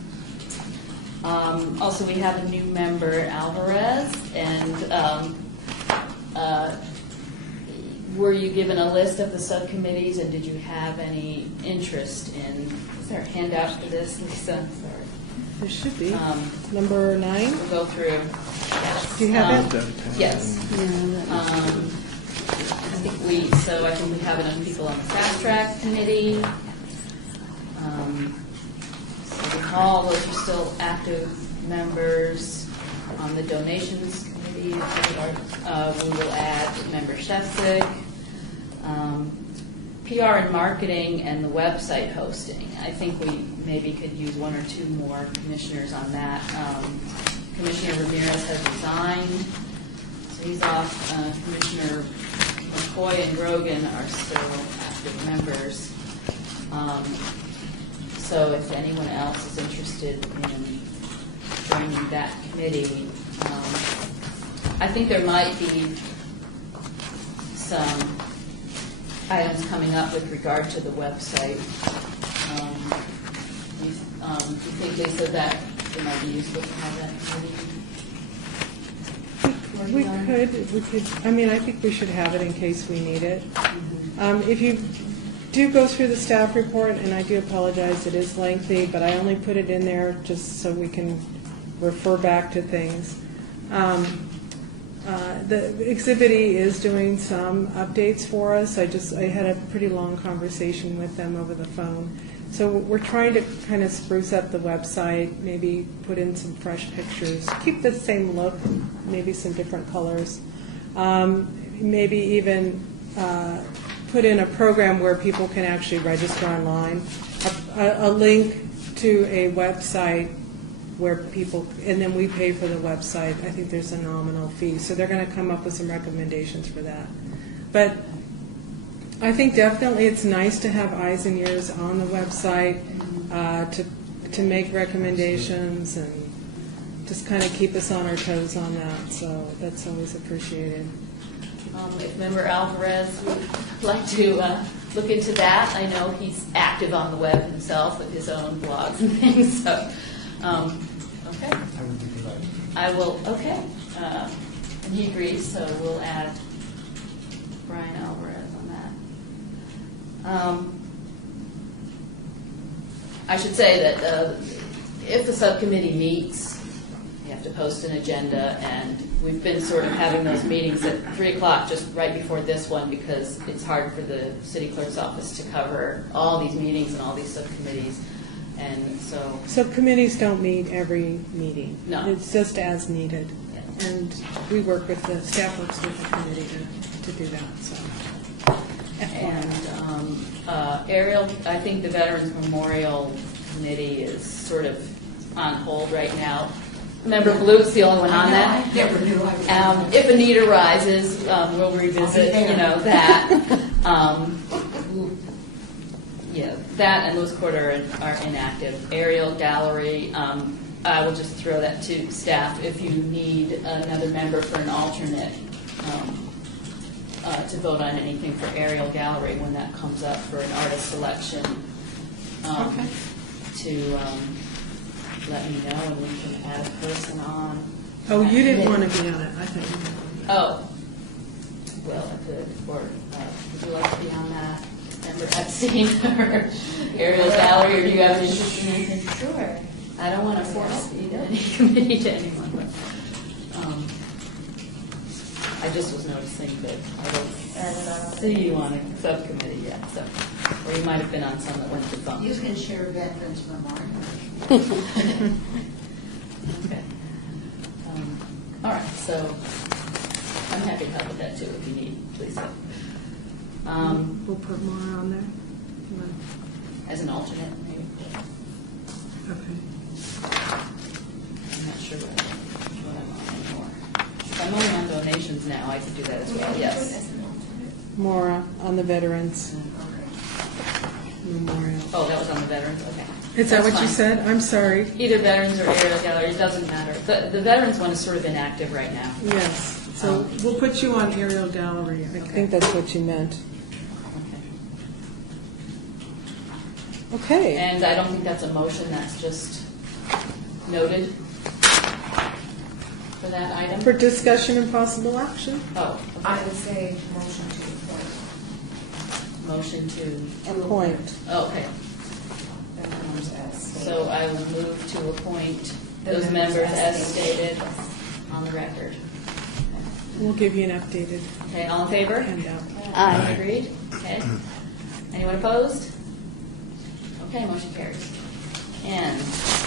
Also, we have a new member, Alvarez, and were you given a list of the subcommittees, and did you have any interest in, is there a handout for this, Lisa? Sorry. There should be. Number 9? We'll go through. Yes. Do you have it? Yes. I think we have enough people on the fast track committee. City Hall, those are still active members. On the donations committee, we will add member Shefzik. PR and marketing and the website hosting. I think we maybe could use 1 or 2 more commissioners on that. Commissioner Ramirez has resigned, so he's off. Commissioner McCoy and Grogan are still active members. So if anyone else is interested in joining that committee, I think there might be some items coming up with regard to the website. Do you think, Lisa, that it might be useful to have that committee? We could, I mean, I think we should have it in case we need it. If you do go through the staff report, and I do apologize, it is lengthy, but I only put it in there just so we can refer back to things. The Exhibit E is doing some updates for us. I had a pretty long conversation with them over the phone. So we're trying to kind of spruce up the website, maybe put in some fresh pictures, keep the same look, maybe some different colors. Maybe even put in a program where people can actually register online, a link to a website where people, and then we pay for the website. I think there's a nominal fee. So they're going to come up with some recommendations for that. But I think definitely it's nice to have eyes and ears on the website to make recommendations and just kind of keep us on our toes on that. So that's always appreciated. If Member Alvarez would like to look into that, I know he's active on the web himself with his own blogs and things. So, okay. I will. Okay. And he agrees, so we'll add Brian Alvarez on that. I should say that if the subcommittee meets, you have to post an agenda, and we've been sort of having those meetings at 3 o'clock just right before this one because it's hard for the city clerk's office to cover all these meetings and all these subcommittees. And so subcommittees don't meet every meeting. No. It's just as needed. Yeah. And we work with the staff works with the committee to do that. So. And Ariel, I think the Veterans Memorial Committee is sort of on hold right now. Member Blute's the only one on that. I never knew I was if a need arises, we'll revisit, that. Yeah, that and Lewis Court are inactive. Aerial Gallery, I will just throw that to staff if you need another member for an alternate to vote on anything for Aerial Gallery when that comes up for an artist selection. Okay. To let me know and we can add a person on. Oh, you didn't want to be on it. I thought you did. Oh, well, I could. Or would you like to be on that? Member Epstein or Aerial Gallery, or do you have any interest? Sure. I don't want to force feed any committee to anyone, but I just was noticing that I don't see you on a subcommittee yet, so, or you might have been on some that went to bump. You can share Veterans Memorial. Okay. All right, so I'm happy to help with that too if you need, Lisa. We'll put more on there. As an alternate, maybe. Okay. I'm not sure what I'm on anymore. If I'm only on donations now, I could do that as well, yes. Maura on the Veterans Memorial. Oh, that was on the veterans, okay. Is that That's what you fine. said? I'm sorry. Either veterans or Aerial Gallery, it doesn't matter. The veterans one is sort of inactive right now. Yes. So we'll put you on aerial gallery. I think that's what you meant. Okay. And I don't think that's a motion, that's just noted for that item. For discussion and possible action. Oh, I would say motion to appoint motion to, Appoint. oh, okay. the members as stated. So I will move to appoint The those members members as as stated on the record. We'll give you an updated Okay, all in favor? handout. Aye. Agreed? Okay. Anyone opposed? Okay, motion carries. And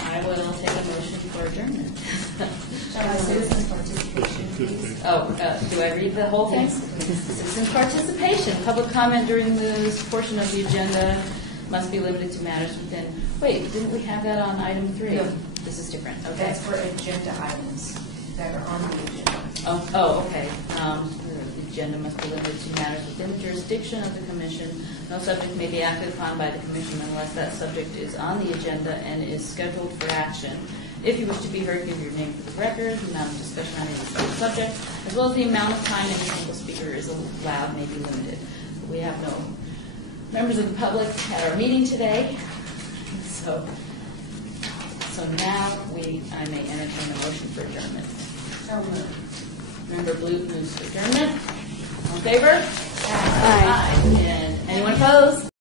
I will take a motion for adjournment. Citizens participation, please. Oh, do I read the whole thing? Citizens participation. Public comment during this portion of the agenda must be limited to matters within, wait, didn't we have that on item 3? No. This is different, okay. That's for agenda items that are on the agenda. Oh, okay. The agenda must be limited to matters within the jurisdiction of the commission. No subject may be acted upon by the commission unless that subject is on the agenda and is scheduled for action. If you wish to be heard, give your name for the record, the amount of discussion on any subject, as well as the amount of time any single speaker is allowed may be limited. We have no members of the public at our meeting today, so now I may entertain a motion for adjournment. So moved. Member Blue moves for adjournment. All in favor? Aye. And anyone opposed?